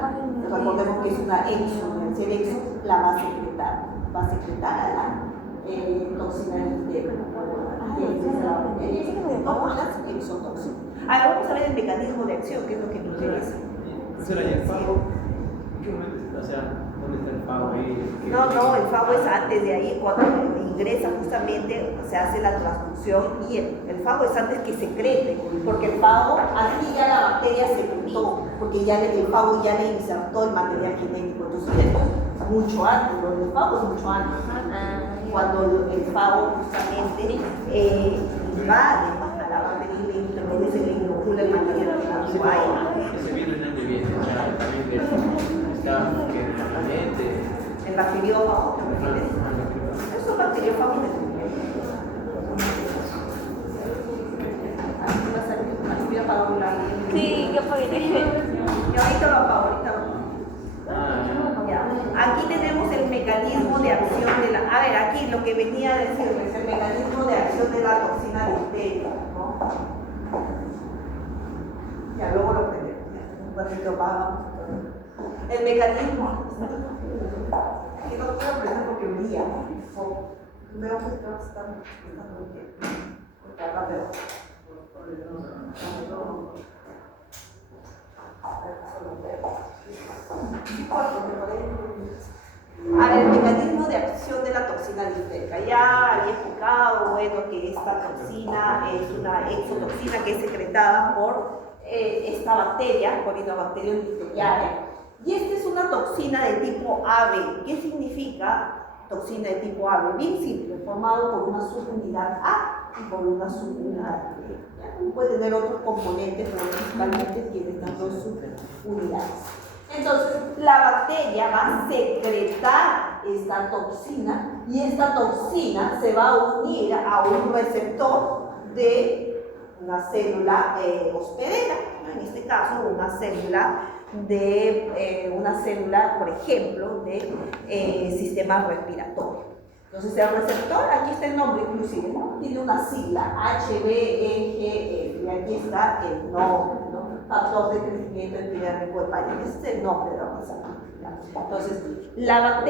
Recordemos que es una exo, el ser exo la va a secretar a la toxina del teco. Como las exotoxinas. Ahora vamos a ver el mecanismo de acción, que es lo que nos interesa. ¿Será ya el FAO? ¿Qué momento está? O sea, ¿dónde está el FAO ahí? No, el FAO es antes de ahí, cuando ingresa justamente, se hace la transducción y el FAO es antes que secrete, porque el FAO, aquí ya la bacteria secretó, porque ya el FAO ya le insertó el material genético, entonces esto es mucho antes, lo del FAO es mucho antes. Cuando el FAO justamente invade a la bacteria y le introduce, le inocula el material genético a ella. Ese virus no es de bien, también que está ambiente. El bacteriófago, ¿te refieres? Eso es bacteriófago de aquí voy a apagar un lado. Sí, yo apagué. Y ahorita lo apago, ahorita lo apago. Ya. Aquí tenemos el mecanismo de acción de la... A ver, aquí lo que venía a decirles, el mecanismo de acción de la toxina difteria, ¿no? Ya, luego lo prendemos. Un ratito apagamos. El mecanismo... Aquí no lo puedo prender porque brilla, ¿no? Veo que está bastante bien. Acá veo. A ver, el mecanismo de acción de la toxina difterica. Ya había explicado, bueno, que esta toxina es una exotoxina que es secretada por esta bacteria, Corynebacterium diftheriae. Y esta es una toxina de tipo AB. ¿Qué significa toxina de tipo AB? Bien simple, formado por una subunidad A y por una subunidad B. Puede tener otros componentes, pero principalmente tiene estas dos subunidades. Entonces, la bacteria va a secretar esta toxina y esta toxina se va a unir a un receptor de una célula hospedera, en este caso una célula, por ejemplo, de sistema respiratorio. Entonces, el receptor, aquí está el nombre inclusive, ¿no? Tiene una sigla, HBEGF, y aquí está el nombre, ¿no? Factor de crecimiento epidérmico de Paris. Ese es el nombre de la manzana. Entonces, la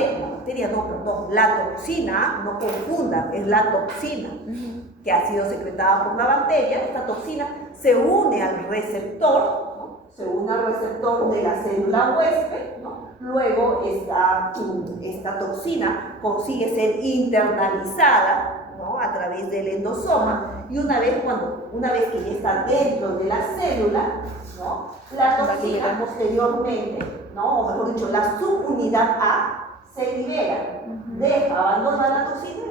toxina, no confundan, es la toxina que ha sido secretada por la bacteria. Esta toxina se une al receptor, ¿no? Se une al receptor de la célula huésped, ¿no? Luego esta toxina consigue ser internalizada, ¿no? A través del endosoma, y una vez que ya está dentro de la célula, ¿no? La toxina posteriormente, ¿no? O mejor dicho, la subunidad A se libera, deja abandonar la toxina,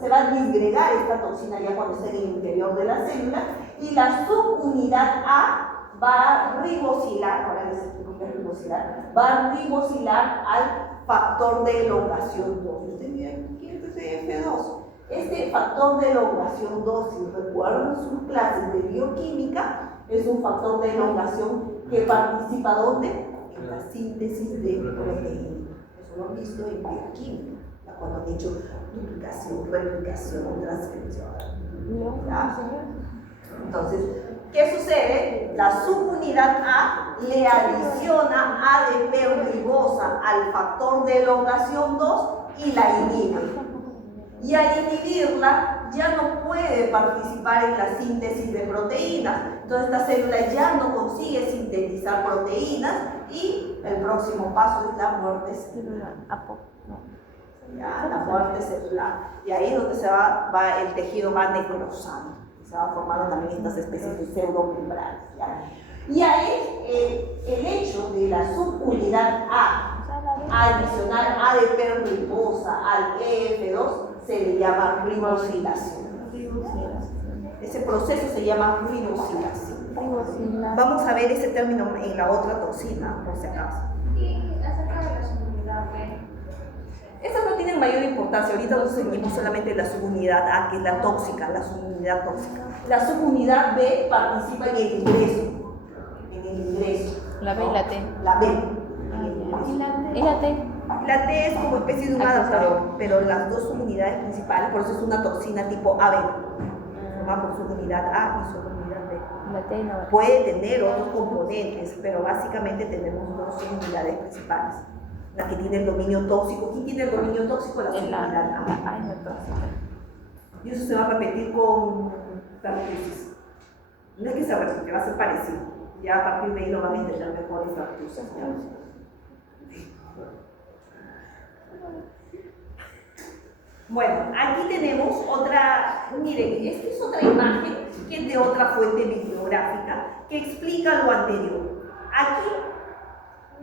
se va a disgregar esta toxina ya cuando esté en el interior de la célula, y la subunidad A va a ribosilar, ahora les explico qué es ribosilar, va a ribosilar al factor de elongación 2. Ustedes miren, ¿qué es ese F2? Este factor de elongación 2, si recuerdan sus clases de bioquímica, es un factor de elongación que participa ¿dónde? En la síntesis de proteínas. Eso lo han visto en bioquímica, cuando han hecho duplicación, replicación, transcripción. ¿Ya? Entonces, ¿qué sucede? La subunidad A le adiciona ADP ribosa al factor de elongación 2 y la inhibe. Y al inhibirla ya no puede participar en la síntesis de proteínas. Entonces esta célula ya no consigue sintetizar proteínas y el próximo paso es la muerte celular. Ya, la muerte celular. Y ahí es donde el tejido va necrosando. Se van formando también estas especies de pseudomembranas. Y ahí el hecho de la subunidad A adicional ADP ribosa al EF2 se le llama ribosilación. Ese proceso se llama ribosilación. Vamos a ver ese término en la otra toxina, por si acaso. Y acerca de la subunidad B. Estas no tienen mayor importancia. Ahorita nos seguimos solamente la subunidad A, que es la tóxica, la subunidad tóxica. La subunidad B participa en el ingreso. En el ingreso. La B y la T. La B. ¿Y la T? La T es como especie de un adaptador, pero las dos subunidades principales, por eso es una toxina tipo AB. Forma por subunidad A y subunidad B. La T y la B. Puede tener otros componentes, pero básicamente tenemos dos subunidades principales. La que tiene el dominio tóxico. ¿Quién tiene el dominio tóxico? La subunidad A. La A es la tóxica. Y eso se va a repetir con Tartusis. No es que se repite, va a ser parecido. Ya a partir de ahí lo van a entender mejor en Tartusis. Bueno, aquí tenemos otra, miren, esta es otra imagen que es de otra fuente bibliográfica que explica lo anterior. Aquí,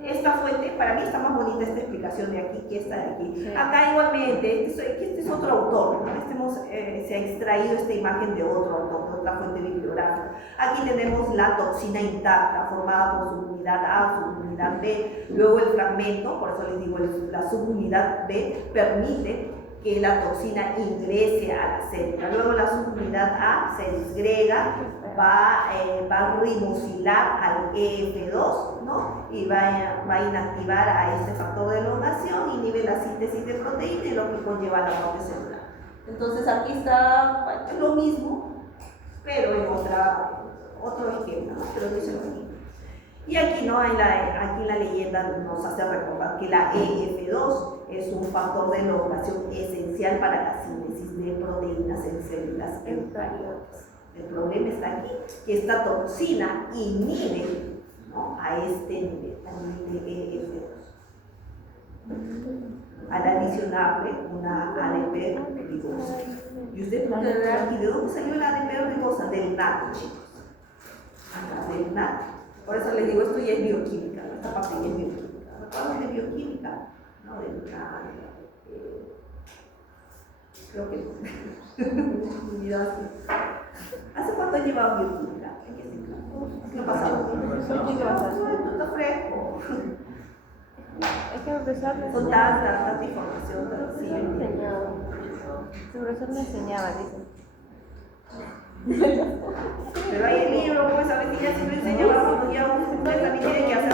esta fuente, para mí está más bonita esta explicación de aquí que esta de aquí. Sí. Acá igualmente, este es otro autor, ¿no? Se ha extraído esta imagen de otro autor, de otra fuente bibliográfica. Aquí tenemos la toxina intacta, formada por subunidad A, subunidad B, luego el fragmento, por eso les digo, la subunidad B permite que la toxina ingrese a la célula. Luego la subunidad A se disgrega, va a ribosilar al EF2, ¿no? Y va a inactivar a este factor de elongación, inhibe la síntesis de proteína y lo que conlleva la muerte celular. Entonces aquí está lo mismo, pero en otro esquema, ¿no? Pero dice lo mismo. Y aquí, ¿no? Aquí la leyenda nos hace recordar que la EF2 es un factor de elongación esencial para la síntesis de proteínas en células eucariotas. El problema está aquí, que esta toxina inhibe, ¿no? A este nivel, al nivel EF2. Al adicionarle una ADP ribosa. Y usted puede ver aquí, ¿de dónde salió la ADP ribosa? Del NAT, chicos. Del NAT. Por eso les digo, esto ya es bioquímica, esta parte ya es bioquímica. ¿Recuerdan de bioquímica? ¿No? Creo que ¿hace cuánto llevaba bioquímica? ¿Qué pasaba? Esto está fresco. Es que el profesor me Son enseñaba. tanta información. Sí. El profesor me enseñaba, dice. Pero hay el libro, pues a veces ya siempre enseña cuando ya usted también tiene que hacer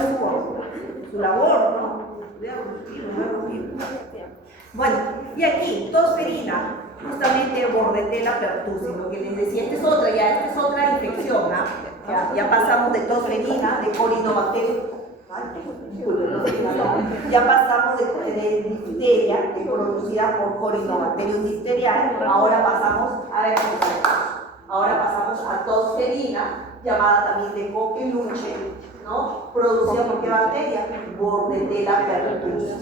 su labor, ¿no? Bueno, y aquí, tosferina, justamente Bordetella pertussis, lo que les decía, esta es otra infección, ¿ah? Ya pasamos de tosferina, de Corynebacterium, ya pasamos de difteria, que es producida por Corynebacterium difteriae, ahora pasamos a tosferina, llamada también de coqueluche, ¿no? Producida por qué bacteria? Bordetella pertussis.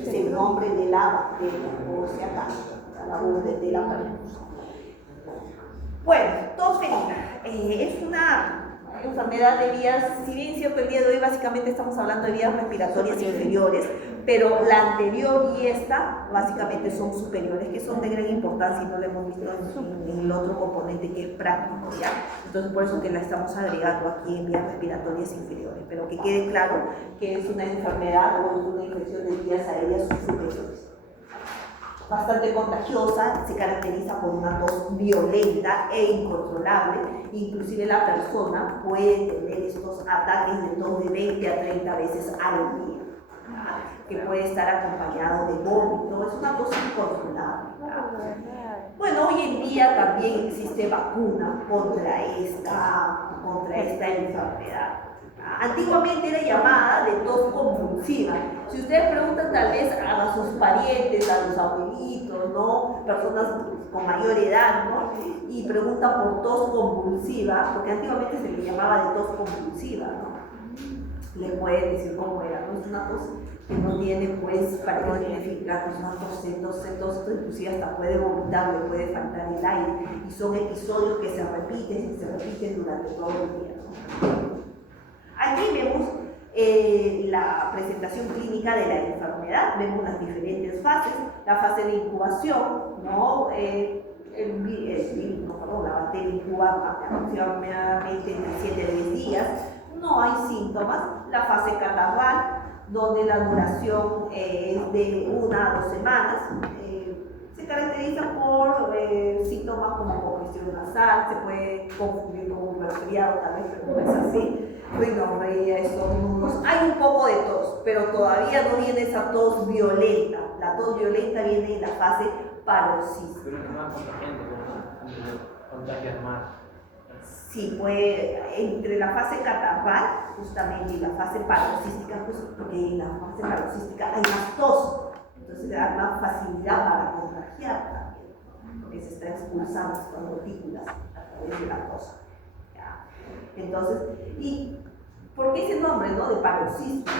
Es el nombre de la bacteria, por si acaso, la Bordetella pertussis. Bueno, tosferina es una enfermedad de vías, si bien cierto el día de hoy básicamente estamos hablando de vías respiratorias inferiores, pero la anterior y esta básicamente son superiores, que son de gran importancia y no lo hemos visto en el otro componente que es práctico, ¿ya? Entonces por eso que la estamos agregando aquí en vías respiratorias inferiores, pero que quede claro que es una enfermedad o es una infección de vías aéreas superiores. Bastante contagiosa, se caracteriza por una tos violenta e incontrolable, inclusive la persona puede tener estos ataques de tos de 20 a 30 veces al día, que puede estar acompañado de vómito, es una tos incontrolable. Bueno, hoy en día también existe vacuna contra esta enfermedad. Antiguamente era llamada de tos convulsiva. Si ustedes preguntan tal vez a sus parientes, a los abuelitos, ¿no? Personas con mayor edad, ¿no? Y preguntan por tos convulsiva, porque antiguamente se le llamaba de tos convulsiva, ¿no? Le pueden decir cómo era, ¿no? Es una tos que no tiene, pues, para que significa, es una tos, inclusive hasta puede vomitar, le puede faltar el aire, y son episodios que se repiten durante todo el día, ¿no? Aquí vemos la presentación clínica de la enfermedad. Vemos las diferentes fases, la fase de incubación, ¿no? La bacteria incuba aproximadamente entre 7 a 10 días, no hay síntomas. La fase catarral, donde la duración es de 1 a 2 semanas, se caracteriza por síntomas como congestión nasal, se puede confundir con un resfriado, tal vez, pero no es así. Rinorrea, estornudos, hay un poco de tos, pero todavía no viene esa tos violenta. La tos violenta viene en la fase paroxística. Pero es más contagiante, contagias más. Sí, pues entre la fase catarral justamente y la fase paroxística, pues porque en la fase paroxística hay más tos, entonces hay más facilidad para contagiar también, porque se está expulsando estas gotículas a través de la tos. ¿Ya? Entonces, ¿y por qué ese nombre, no, de paroxístico?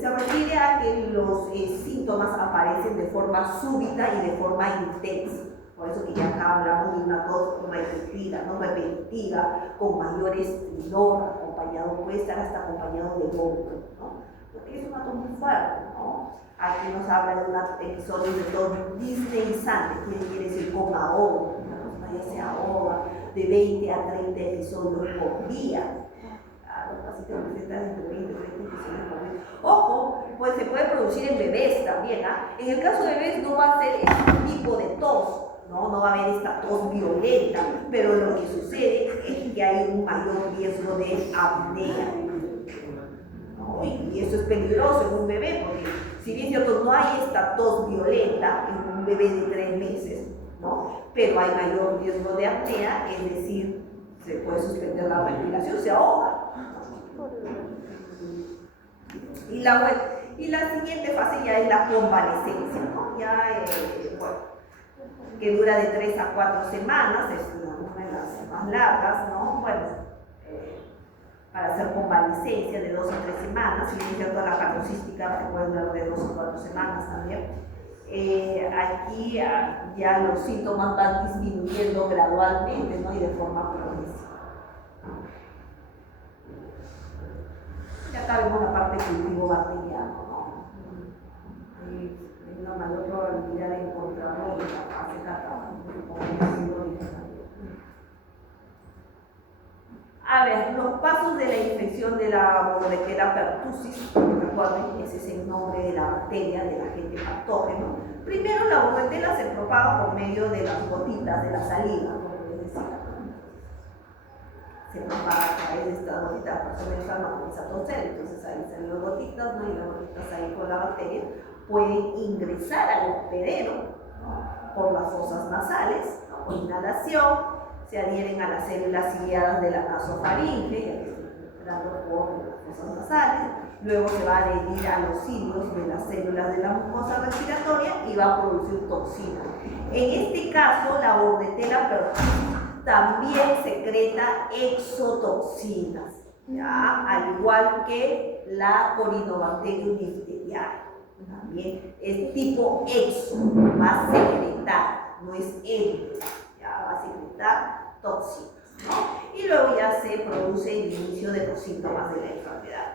Se refiere a que los síntomas aparecen de forma súbita y de forma intensa. Por eso que ya acá hablamos de una tos repetida, no repetitiva, con mayor estridor, acompañado, puede estar hasta acompañado de vómito, ¿no? Porque es una tos muy fuerte, ¿no? Aquí nos habla de un episodio de tos disneyzante, que quiere decir con ahogo, la persona ya se ahoga, de 20 a 30 episodios por día. Los pacientes presentan entre 20 y 30 episodios por día. Ojo, pues se puede producir en bebés también, ¿ah? En el caso de bebés no va a ser este tipo de tos, no va a haber esta tos violenta, pero lo que sucede es que hay un mayor riesgo de apnea, ¿no? Y eso es peligroso en un bebé, porque si bien cierto no hay esta tos violenta en un bebé de 3 meses, ¿no? Pero hay mayor riesgo de apnea, es decir, se puede suspender la respiración, se ahoga. Y la siguiente fase ya es la convalescencia, ¿no? Ya, que dura de 3 a 4 semanas, es una de las más largas, ¿no? Bueno, para hacer convalescencia de 2 a 3 semanas, y es cierto la paroxística que puede durar de 2 a 4 semanas también. Aquí ya los síntomas van disminuyendo gradualmente, ¿no? Y de forma progresiva. Y acá vemos la parte cultivo bacteriano, ¿no? Hay una mayor probabilidad de encontrarlo en la fase catarral. A ver, los pasos de la infección de la Bordetella pertussis, recuerden, ese es el nombre de la bacteria, del agente patógeno. Primero, la Bordetella se propaga por medio de las gotitas de la saliva, como les decía. Se propaga a través de estas gotitas, la persona enferma comienza a toser, entonces ahí salen las gotitas, ¿no? Y las gotitas ahí con la bacteria pueden ingresar al hospedero, ¿no? Por las fosas nasales, ¿no? Por inhalación. Se adhieren a las células ciliadas de la nasofaringe, ya que estoy entrando por las fosas nasales. Luego se va a adherir a los cilios de las células de la mucosa respiratoria y va a producir toxina. En este caso, la Bordetella pertussis también secreta exotoxinas, ¿ya? Al igual que la Corynebacterium diphtheriae. También es tipo exo, va a secretar, no es endo, ya va a secretar toxinas, ¿no? Y luego ya se produce el inicio de los síntomas de la enfermedad.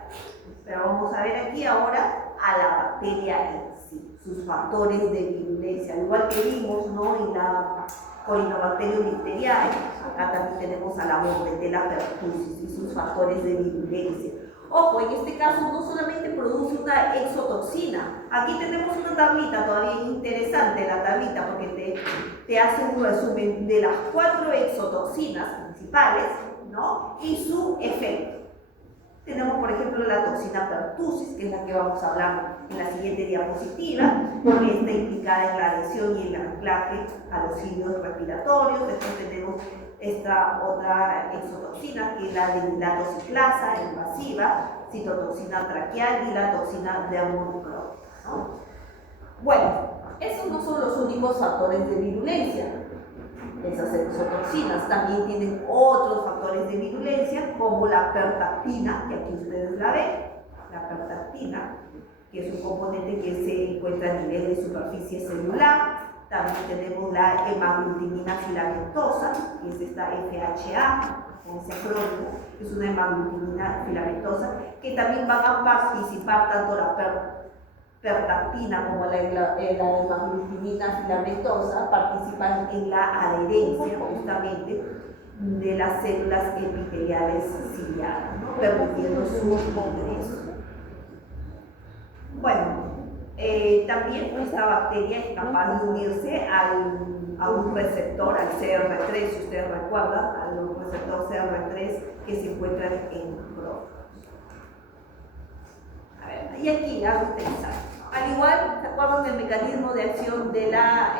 Pero vamos a ver aquí ahora a la bacteria en sí, sus factores de virulencia, al igual que vimos, ¿no? En la Corynebacterium diphtheriae, acá también tenemos a la Bordetella pertussis y sus factores de virulencia. Ojo, en este caso no solamente produce una exotoxina, aquí tenemos una tablita todavía interesante, la tablita, porque te hace un resumen de las 4 exotoxinas principales, ¿no? Y su efecto. Tenemos, por ejemplo, la toxina pertussis, que es la que vamos a hablar en la siguiente diapositiva, que está implicada en la adhesión y el anclaje a los cilios respiratorios. Después tenemos esta otra exotoxina, que es la de milatociclasa invasiva, citotoxina traqueal y la toxina de amonoclor, ¿no? Bueno, esos no son los únicos factores de virulencia. Esas exotoxinas también tienen otros factores de virulencia, como la pertactina, que aquí ustedes la ven, la pertactina, que es un componente que se encuentra a nivel de superficie celular. También tenemos la hemaglutinina filamentosa, que es esta FHA, con ese acrónimo, es una hemaglutinina filamentosa, que también van a participar tanto la pertactina como la hemaglutinina filamentosa, participan en la adherencia justamente de las células epiteliales ciliadas, ¿no? Permitiendo su ingreso. Bueno, también esta bacteria es capaz de unirse a un receptor, al CR3, si ustedes recuerdan, al receptor CR3 que se encuentra en los prófagos. A ver, y aquí a ustedes, al igual, ¿se acuerdan del mecanismo de acción de la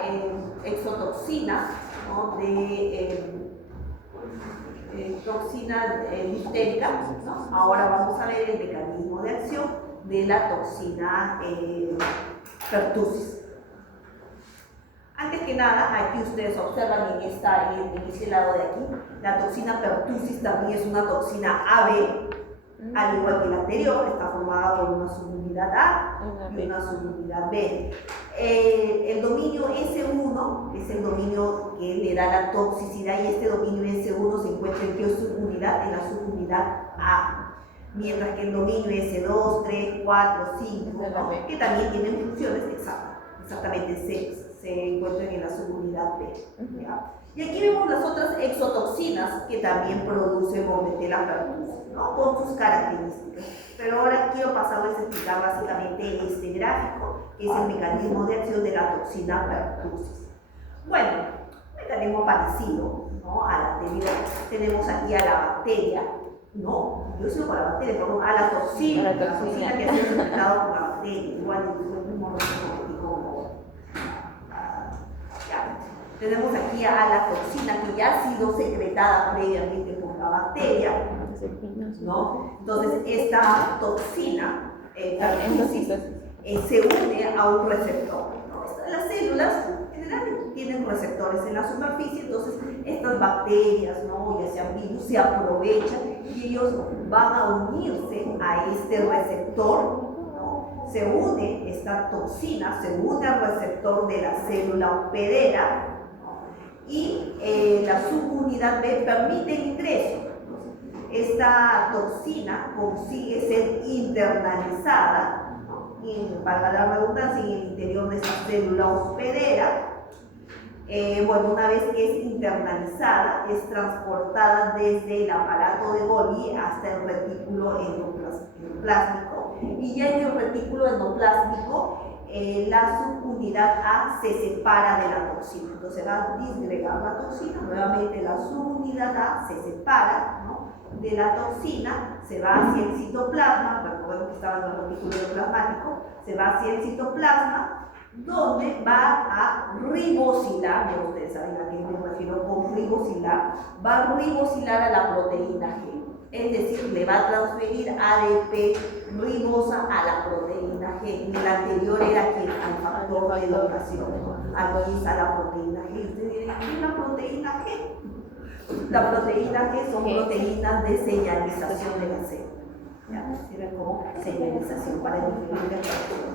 exotoxina, ¿no? Toxina difterica, ¿no? Ahora vamos a ver el mecanismo de acción de la toxina pertussis. Antes que nada, aquí ustedes observan en este lado de aquí, la toxina pertussis también es una toxina AB, al igual que la anterior, está formada por una subunidad A y una subunidad B. El dominio S1 es el dominio que le da la toxicidad y este dominio S1 se encuentra en qué subunidad, en la subunidad A. Mientras que el dominio S2, 3, 4, 5, ¿no? Que también tienen funciones exactamente se encuentran en la subunidad B. ¿Ya? Y aquí vemos las otras exotoxinas que también producen Bordetella pertussis, ¿no? Con sus características. Pero ahora quiero pasarles a explicar básicamente este gráfico, que es el mecanismo de acción de la toxina pertussis. Bueno, un mecanismo parecido, ¿no? Al anterior. Tenemos aquí a la bacteria, ¿no? Yo sigo con la bacteria, perdón, a la toxina que ha sido secretado por la bacteria, igual el mismo tenemos aquí a la toxina que ya ha sido secretada previamente por la bacteria, ¿no? Entonces, esta toxina se une a un receptor, ¿no? Las células generalmente tienen receptores en la superficie, entonces estas bacterias, ¿no? Ya sean virus, se aprovechan y ellos van a unirse a este receptor. Se une esta toxina, se une al receptor de la célula hospedera, ¿no? Y la subunidad B permite el ingreso. Esta toxina consigue ser internalizada, ¿no? Y para la redundancia, en el interior de esta célula hospedera. Bueno, una vez que es internalizada, es transportada desde el aparato de Golgi hasta el retículo endoplásmico. Y ya en el retículo endoplásmico, la subunidad A se separa de la toxina. Entonces va a disgregar la toxina, nuevamente la subunidad A se separa, ¿no? De la toxina, se va hacia el citoplasma, recuerden que estaba en el retículo endoplasmático, se va hacia el citoplasma, donde va a ribosilar, ya ustedes saben a qué me refiero con ribosilar, va a ribosilar a la proteína G, es decir, le va a transferir ADP ribosa a la proteína G. En el anterior era al factor de locación, aquí es a la proteína G. Ustedes dirán, ¿qué es la proteína G? La proteína G son proteínas de señalización de la célula. ¿Ya? Sirve como señalización para diferentes factores.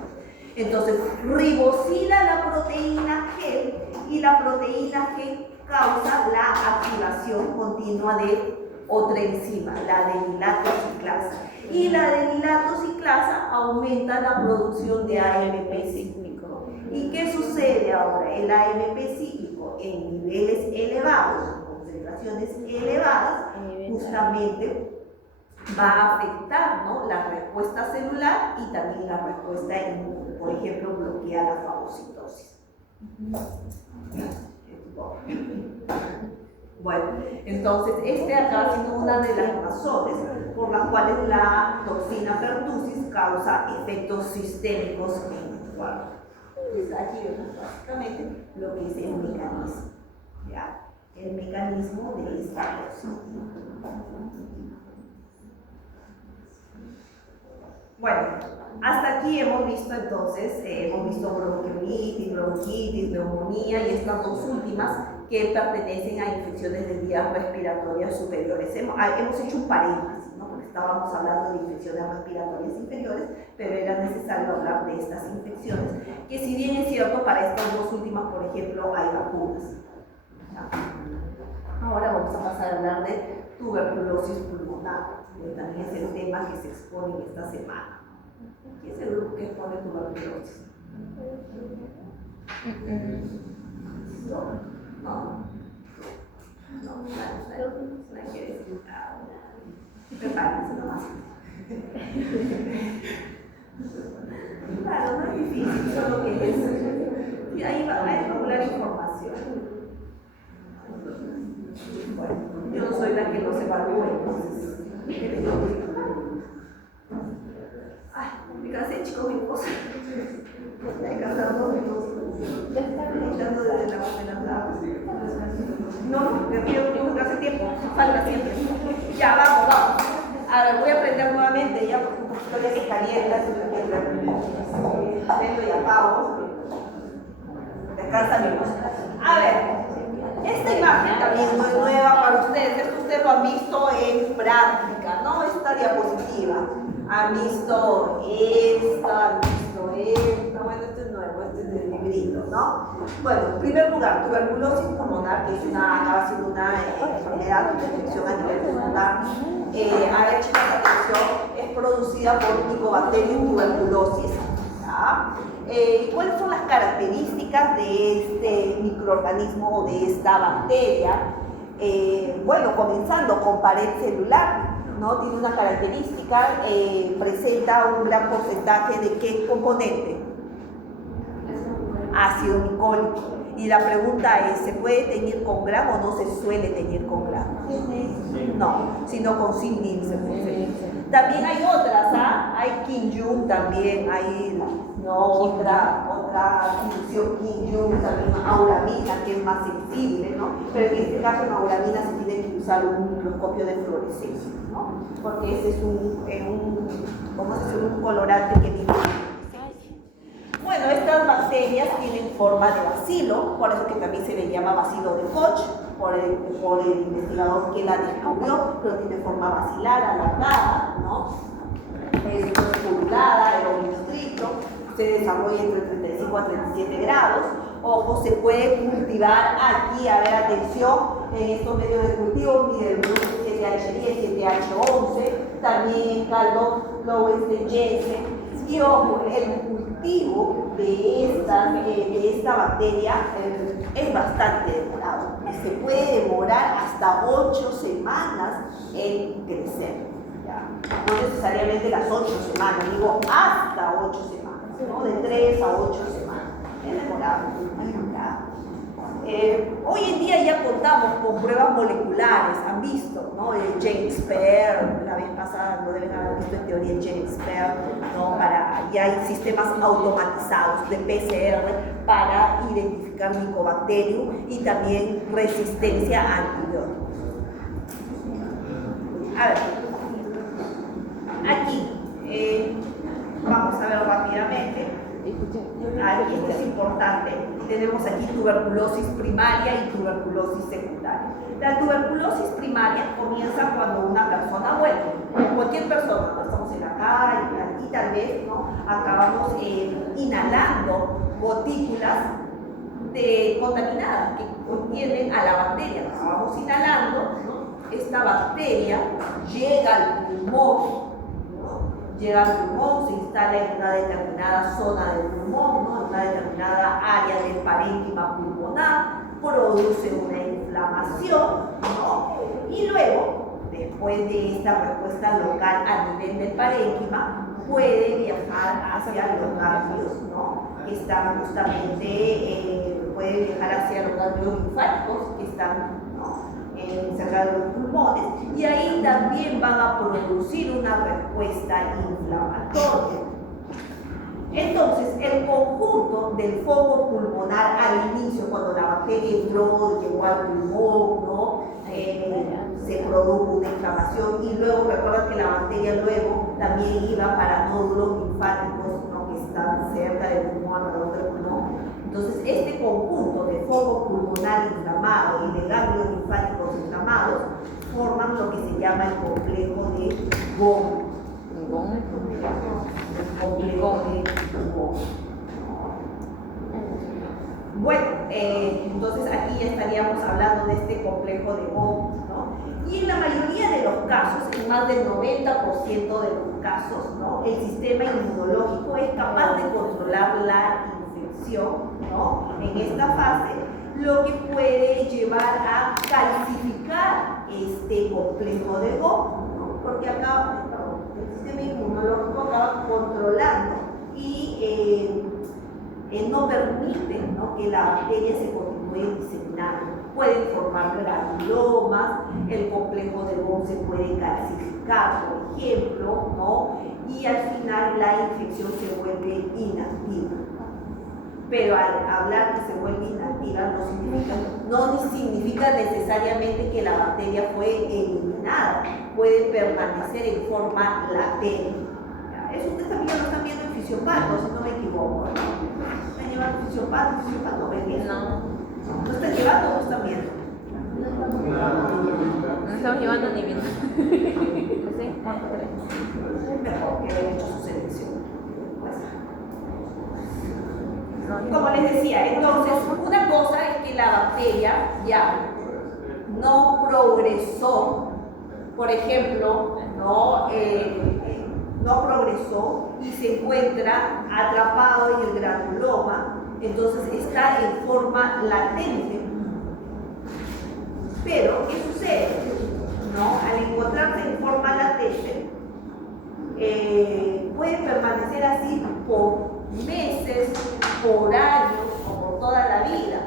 Entonces, ribosila la proteína G y la proteína G causa la activación continua de otra enzima, la adenilato ciclasa. Y la adenilato ciclasa aumenta la producción de AMP cíclico. ¿Y qué sucede ahora? El AMP cíclico en niveles elevados, en concentraciones elevadas, justamente va a afectar, ¿no? La respuesta celular y también la respuesta inmune. Por ejemplo, bloquea la fagocitosis. Bueno, entonces este acaba siendo una de las razones por las cuales la toxina pertussis causa efectos sistémicos en el cuerpo. Entonces aquí vemos básicamente lo que es el mecanismo, ¿ya? El mecanismo de esta toxina. Bueno, hasta aquí hemos visto entonces, bronquitis, neumonía y estas dos últimas que pertenecen a infecciones de vías respiratorias superiores. Hemos hecho un paréntesis, ¿no? Porque estábamos hablando de infecciones respiratorias inferiores, pero era necesario hablar de estas infecciones, que si bien es cierto, para estas dos últimas, por ejemplo, hay vacunas. ¿Ya? Ahora vamos a pasar a hablar de tuberculosis pulmonar, que también es el tema que se expone en esta semana. ¿Qué es el grupo que expone tuberculosis? No, no quiere decir nada. Prepárense nomás. Claro, no es difícil, solo que es. Y ahí va a regular información. Bueno, yo no soy la que los evalúa, entonces. ¿Qué les digo? Ay, me cansé, chicos, mi esposa. Estoy cansando, ya está gritando desde la mañana. No, me pido que hace tiempo, falta siempre. Ya, vamos. A ver, voy a aprender nuevamente, ya porque un poquito ya se calienta, prendo y apago. Descansa mi voz. A ver, esta imagen también no es nueva para ustedes, esto ustedes lo han visto en práctica, ¿no? Esta diapositiva. Han visto esta, bueno, este es nuevo, este es del librito, ¿no? Bueno, en primer lugar, tuberculosis pulmonar, que es acaba siendo una enfermedad de infección a nivel pulmonar. A ver, chicos, atención, es producida por Mycobacterium tuberculosis. ¿Ya? ¿Cuáles son las características de este microorganismo o de esta bacteria? Bueno, comenzando con pared celular, ¿no? Tiene una característica, presenta un gran porcentaje de ¿qué componente? Ácido micólico. Y la pregunta es, ¿se puede teñir con Gram o no se suele teñir con Gram? No, sino con Sin-Nim se puede teñir. También hay otras, ¿ah? Hay Kin-Jung también, hay otra función Kin-Jung, también auramina, que es más sensible, ¿no? Pero en este caso en auramina se tiene que usar un microscopio de fluorescencia, ¿no? Porque ese es un colorante que vive. Bueno, estas bacterias tienen forma de bacilo, por eso que también se le llama bacilo de Koch, por el investigador que la descubrió, pero tiene forma bacilar, alargada, ¿no? Es circulada, aerobistrito, se desarrolla entre 35 a 37 grados. Ojo, se puede cultivar aquí, a ver, atención, en estos medios de cultivo, mide el 7H10, 7H11, también en caldo, Lowenstein de Jensen. Y ojo, el cultivo de esta bacteria es bastante demorado. Se puede demorar hasta 8 semanas en crecer. ¿Ya? No necesariamente las 8 semanas, digo hasta 8 semanas, ¿no? De 3 a 8 semanas. Es demorado, es demorado. Hoy en día ya contamos con pruebas moleculares, han visto, ¿no? El GenSper, la vez pasada lo deben haber visto en teoría el GenSper, ¿no? Ya hay sistemas automatizados de PCR para identificar Mycobacterium y también resistencia a antibióticos. A ver, aquí, vamos a ver rápidamente. Aquí esto es importante. Tenemos aquí tuberculosis primaria y tuberculosis secundaria. La tuberculosis primaria comienza cuando una persona, bueno, cualquier persona, ¿no? Estamos en la calle, aquí tal vez, ¿no? Acabamos inhalando gotículas contaminadas que contienen a la bacteria. La acabamos inhalando, ¿no? Esta bacteria llega al pulmón. Llega al pulmón, se instala en una determinada zona del pulmón, ¿no? En una determinada área del parénquima pulmonar, produce una inflamación, ¿no? Y luego, después de esta respuesta local a nivel del parénquima, puede viajar hacia los ganglios, ¿no? Que están justamente, puede viajar hacia los ganglios linfáticos que están, ¿no? Cerca de los pulmones, y ahí también van a producir una respuesta inflamatoria. Entonces, el conjunto del foco pulmonar al inicio, cuando la bacteria entró, llegó al pulmón, ¿no? Se produjo una inflamación, y luego recuerda que la bacteria luego también iba para nódulos linfáticos, ¿no? Que están cerca del pulmón, alrededor del pulmón. Entonces, este conjunto de foco pulmonar inflamado y de ganglios linfáticos inflamados forman lo que se llama el complejo de Gong. Bueno, entonces aquí ya estaríamos hablando de este complejo de Gong, ¿no? Y en la mayoría de los casos, en más del 90% de los casos, ¿no? El sistema inmunológico es capaz de controlar la infección, ¿no? En esta fase, lo que puede llevar a calcificar este complejo de Bohr, ¿no? Porque acá el sistema inmunológico acaba controlando y no permite, ¿no?, que la bacteria se continúe diseminando. Pueden formar granulomas, el complejo de Bohr se puede calcificar, por ejemplo, ¿no? Y al final la infección se vuelve inactiva. Pero al hablar que se vuelve inactiva no significa necesariamente que la bacteria fue eliminada, puede permanecer en forma latente. Eso ustedes también lo están viendo en fisiopato, si no me equivoco, ¿no? ¿Están llevando fisiopato? ¿Ven bien? No. ¿No están llevando o no están viendo? No estamos llevando ni viendo. ¿Sí? Mejor que hayan hecho su selección. Como les decía, entonces, una cosa es que la bacteria ya no progresó, por ejemplo, no progresó y se encuentra atrapado en el granuloma, entonces está en forma latente. Pero, ¿qué sucede? Al encontrarse en forma latente, puede permanecer así por meses, por años o por toda la vida.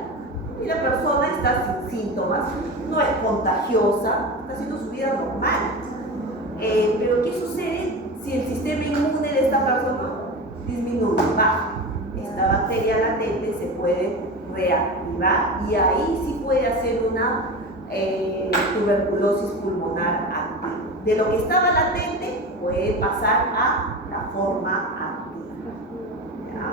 Y la persona está sin síntomas, no es contagiosa, está haciendo su vida normal. Pero ¿qué sucede si el sistema inmune de esta persona disminuye, baja? Esta bacteria latente se puede reactivar y ahí sí puede hacer una tuberculosis pulmonar activa. De lo que estaba latente puede pasar a la forma activa. ¿Ya?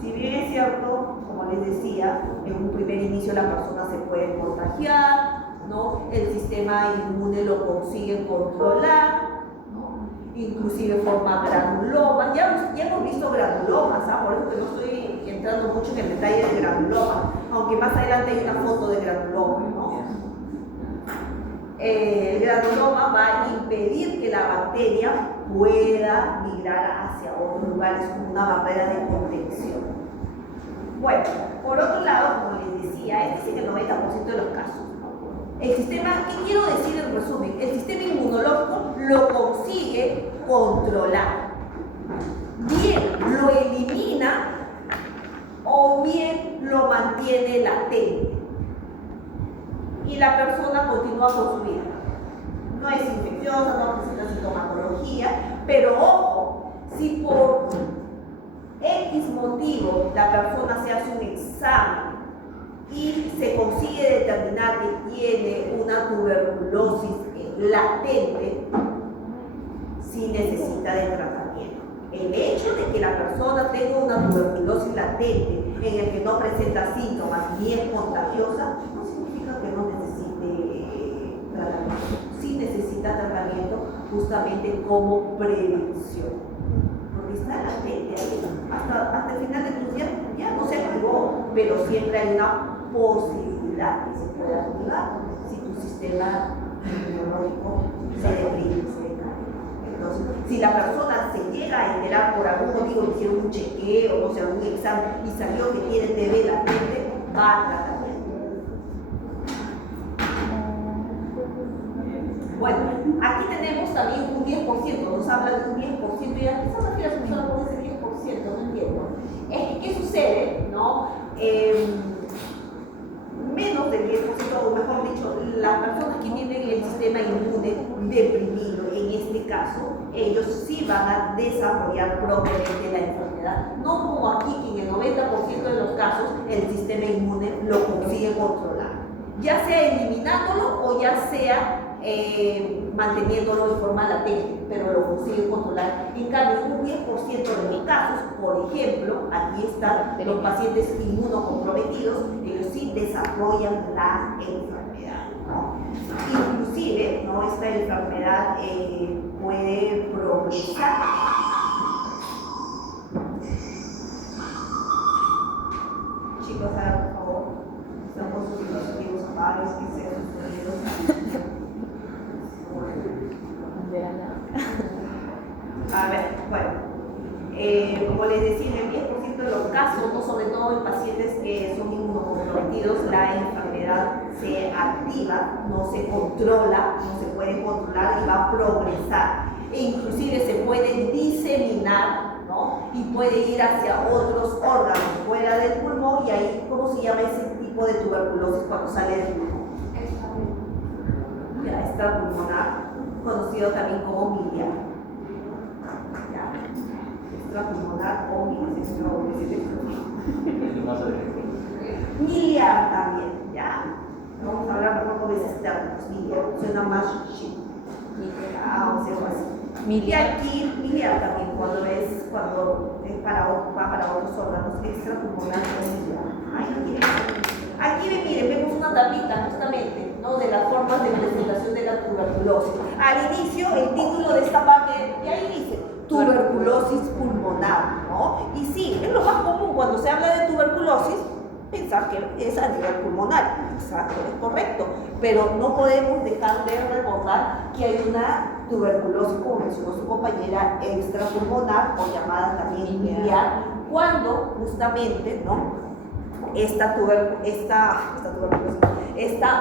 Si bien es cierto, como les decía, en un primer inicio la persona se puede contagiar, ¿no? El sistema inmune lo consigue controlar, inclusive forma granulomas. Ya hemos visto granulomas, por eso que no estoy entrando mucho en el detalle del granuloma, aunque más adelante hay una foto de granuloma, ¿no? El granuloma va a impedir que la bacteria pueda migrar hacia otros lugares como una barrera de contención. Bueno, por otro lado, como les decía, este es en el 90% de los casos. El sistema, ¿qué quiero decir en resumen? El sistema inmunológico lo consigue controlar. Bien lo elimina o bien lo mantiene latente. Y la persona continúa con su vida. No es infecciosa, no presenta sintomatología, pero ojo, si por X motivo la persona se hace un examen y se consigue determinar que tiene una tuberculosis latente, sí necesita de tratamiento. El hecho de que la persona tenga una tuberculosis latente en el que no presenta síntomas ni es contagiosa, no significa que no necesite tratamiento. Sí necesita tratamiento justamente como prevención. Porque está latente ahí. Hasta el final de tu día ya no se activó, pero siempre hay una posibilidad que se pueda activar si tu sistema inmunológico se deprime, se decae. Entonces, si la persona se llega a enterar por algún motivo, hicieron un chequeo, o sea, un examen y salió que tiene TB latente, va a tratamiento. Bueno, aquí tenemos también un 10%, nos habla de un 10%, y aquí se refiere a con ese 10%, no entiendo. Es que, ¿qué sucede? ¿No? Menos del 10%, o mejor dicho, las personas que tienen el sistema inmune deprimido, en este caso, ellos sí van a desarrollar propiamente la enfermedad. No como aquí, que en el 90% de los casos el sistema inmune lo consigue controlar. Ya sea eliminándolo o ya sea manteniéndolo de forma latente, pero lo consigue controlar. En cambio, un 10% de los casos, por ejemplo, aquí están los pacientes inmunocomprometidos, ellos sí desarrollan la enfermedad, ¿no? Inclusive, ¿no?, esta enfermedad puede progresar. Chicos, por favor, están con sus dispositivos. Ay, es que se A ver, bueno, como les decía, en el 10% de los casos, ¿no? Sobre todo en pacientes que son inmunocomprometidos, la enfermedad se activa, no se controla, no se puede controlar y va a progresar. E inclusive se puede diseminar, ¿no? Y puede ir hacia otros órganos fuera del pulmón, y ahí, ¿cómo se llama ese tipo de tuberculosis cuando sale del pulmón? Ya, extrapulmonar, conocido también como miliar. Ya, extrapulmonar o miliar también, ya. Vamos a hablar mejor con esos términos, miliar, suena más chic. O sea, así. Y aquí, miliar también, cuando es para otros órganos, extrapulmonar o miliar. Aquí miren, vemos una tablita justamente, ¿no? De las formas de presentación de la tuberculosis. Al inicio, el título de esta parte, y ahí dice tuberculosis pulmonar, ¿no? Y sí, es lo más común cuando se habla de tuberculosis, pensar que es a nivel pulmonar. Exacto, es correcto, pero no podemos dejar de recordar que hay una tuberculosis, como mencionó su compañera, extrapulmonar o llamada también miliar, cuando justamente, ¿no? Esta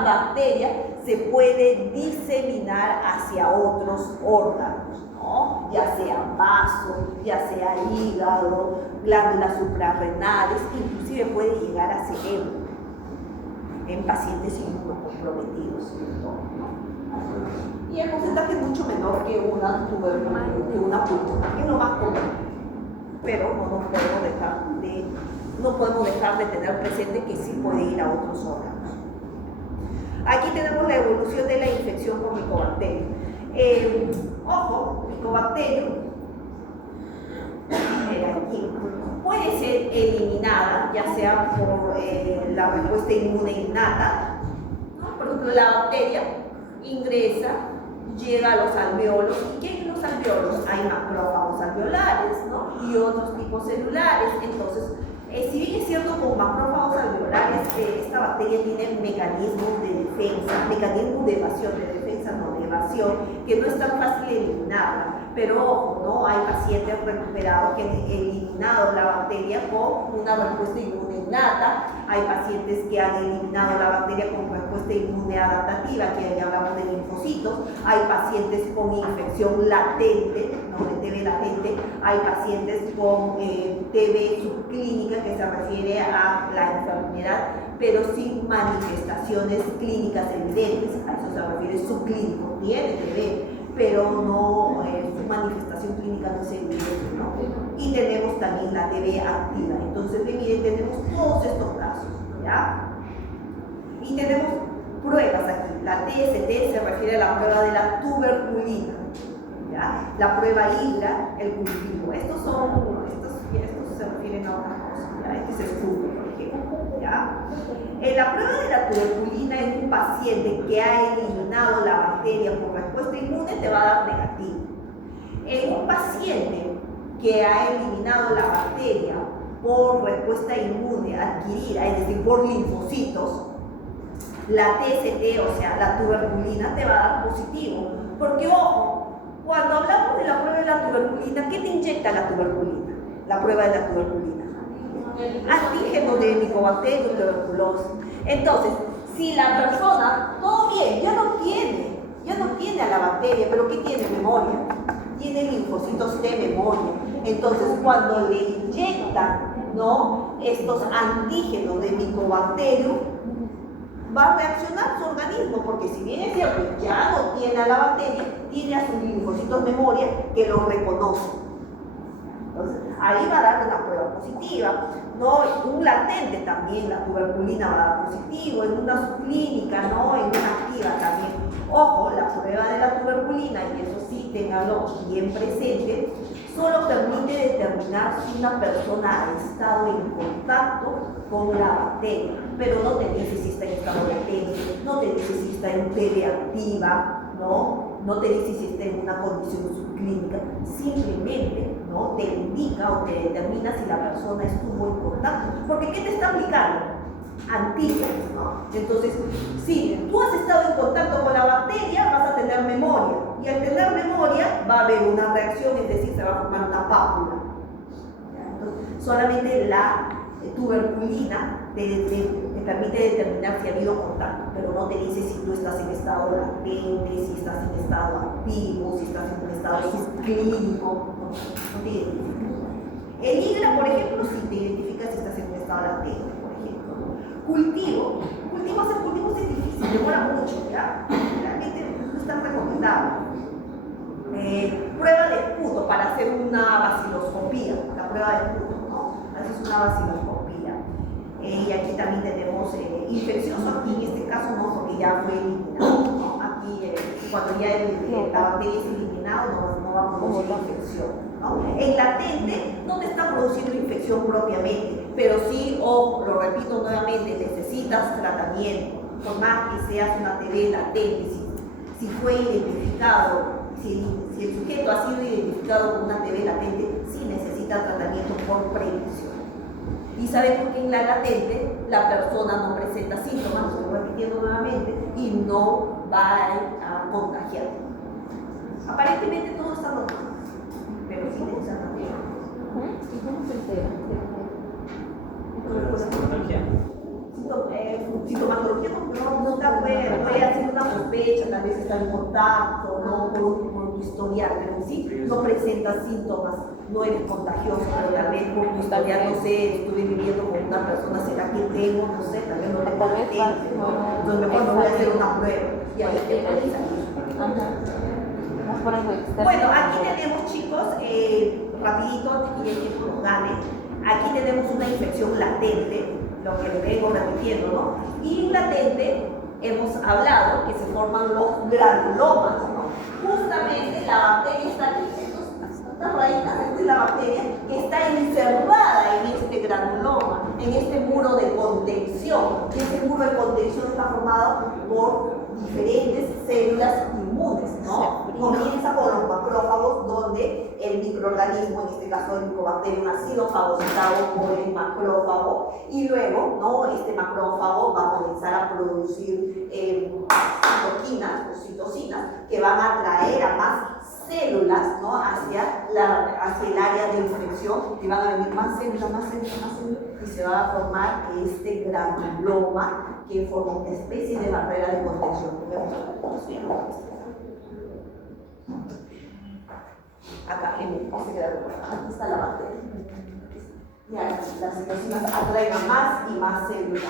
bacteria se puede diseminar hacia otros órganos, ¿no? Ya sea vaso, ya sea hígado, glándulas suprarrenales, inclusive puede llegar a cerebro en pacientes inmunocomprometidos, ¿no? Y el porcentaje es mucho menor que una pulmonar, que es lo más común, pero no podemos dejar de tener presente que sí puede ir a otros órganos. Aquí tenemos la evolución de la infección por micobacterio. Ojo, micobacterio aquí puede ser eliminada, ya sea por la respuesta inmune innata, ¿no? Por ejemplo, la bacteria ingresa, llega a los alveolos. ¿Y qué hay en los alveolos? Hay macrófagos alveolares, ¿no? Y otros tipos celulares. Entonces, si bien es cierto, con macrófagos alveolares, esta bacteria tiene mecanismos de defensa, mecanismos de evasión, que no es tan fácil eliminarla. Pero ojo, ¿no? Hay pacientes recuperados que han eliminado la bacteria con una respuesta inmune innata. Hay pacientes que han eliminado la bacteria con respuesta inmune adaptativa, que ya hablamos de linfocitos. Hay pacientes con infección latente, ¿no? De TB latente. Hay pacientes con TB subclínica, que se refiere a la enfermedad, pero sin manifestaciones clínicas evidentes. A eso se refiere subclínico. Tiene TB, pero no, su manifestación clínica no es evidente, ¿no? Y tenemos también la TB activa. Entonces, miren, tenemos todos estos casos, ¿ya? Y tenemos pruebas aquí. La TST se refiere a la prueba de la tuberculina, ¿ya? La prueba IGRA, el cultivo. Estos se refieren a otra cosa, ¿ya? Este es estudio, por ejemplo, ¿ya? En la prueba de la tuberculina en un paciente que ha eliminado la bacteria por respuesta inmune te va a dar negativo. En un paciente que ha eliminado la bacteria por respuesta inmune adquirida, es decir, por linfocitos, la TST, o sea, la tuberculina, te va a dar positivo. Porque, ojo, cuando hablamos de la prueba de la tuberculina, ¿qué te inyecta la tuberculina? La prueba de la tuberculina. Antígeno de Mycobacterium tuberculosis. Entonces, si la persona, todo bien, ya no tiene a la bacteria, pero ¿qué tiene? Memoria. Tiene linfocitos de memoria. Entonces, cuando le inyectan, ¿no?, estos antígenos de Mycobacterium, va a reaccionar su organismo, porque si bien es cierto, ya no tiene a la bacteria, tiene a sus linfocitos de memoria que lo reconocen. Entonces, ahí va a dar una prueba positiva, ¿no? Un latente también, la tuberculina va a dar positivo, en una subclínica, ¿no? En una activa también. Ojo, la prueba de la tuberculina, y eso sí, ténganlo bien presente, solo permite determinar si una persona ha estado en contacto con la bacteria, pero no te dice si está en estado latente, no te dice si está en TB activa, no te dice si está en una condición subclínica, simplemente, ¿no?, te indica o te determina si la persona estuvo en contacto. Porque ¿qué te está aplicando? antígenos, ¿no? Entonces, si tú has estado en contacto con la bacteria, vas a tener memoria. Y al tener memoria, va a haber una reacción, es decir, se va a formar una pápula. Entonces, solamente la tuberculina te permite determinar si ha habido contacto, pero no te dice si tú estás en estado latente, si estás en estado activo, si estás en un estado clínico. No te identifica. El IGRA, por ejemplo, sí te identifica si estás en un estado latente, por ejemplo. Hacer cultivos es difícil, demora mucho, ¿ya? Realmente no es tan recomendable. Prueba de esputo para hacer una baciloscopía, la prueba de esputo, ¿no? Haces una baciloscopía. Y aquí también tenemos infeccioso, aquí en este caso no, porque ya fue eliminado, ¿no? Aquí, cuando ya la bacteria es eliminada, no va a producir infección. ¿No? En latente no te está produciendo infección propiamente, pero sí, lo repito nuevamente, necesitas tratamiento. Por más que seas una TB latente, si fue identificado, si el sujeto ha sido identificado con una TB latente, sí necesita tratamiento por prevención. Y sabemos que en la latente la persona no presenta síntomas, lo estoy repitiendo nuevamente, y no va a contagiar. Aparentemente todo está normal, pero sí necesita tratamiento. ¿Y cómo se entera? Sintomatología no puede hacer una sospecha, tal vez está en contacto, no por tu historial, pero sí no presenta síntomas, no eres contagioso, pero tal vez por tu historial, no sé, estuve viviendo con una persona, ¿será que tengo? No sé, tal vez no tengo latente, entonces mejor no voy a hacer una prueba y ahí te puedes salir. Bueno, aquí tenemos, chicos, rapidito, antes que ya el tiempo nos gane, aquí tenemos una infección latente, lo que le vengo repitiendo, ¿no? Y en latente hemos hablado que se forman los granulomas, ¿no? Justamente la bacteria está aquí, estas raíces, esta es la bacteria que está encerrada en este granuloma, en este muro de contención. Y ese muro de contención está formado por diferentes células inmunes, ¿no? Comienza con los macrófagos, donde el microorganismo, en este caso el Mycobacterium, ha sido fagocitado por el macrófago, y luego, ¿no? Este macrófago va a comenzar a producir citoquinas o citocinas que van a atraer a más células, ¿no? hacia el área de infección, y van a venir más células, y se va a formar este granuloma que forma una especie de barrera de contención. Acá, en este granuloma, aquí está la bacteria. Y las citocinas atraen a más y más células.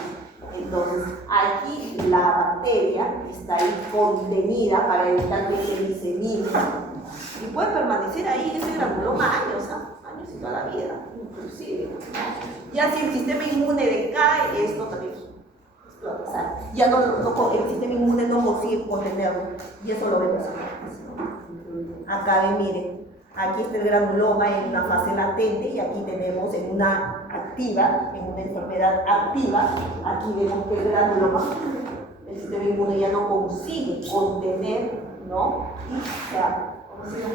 Entonces, aquí la bacteria está ahí contenida para evitar que se disemine. Y puede permanecer ahí ese granuloma años, años y toda la vida, inclusive. Ya si el sistema inmune decae, esto también explota. Ya el sistema inmune no consigue contenerlo. Y eso lo vemos acá. Ven, miren, aquí está el granuloma en una fase latente, y aquí tenemos en una activa, en una enfermedad activa. Aquí vemos que el granuloma, el sistema inmune ya no consigue contener, ¿no? Y ya,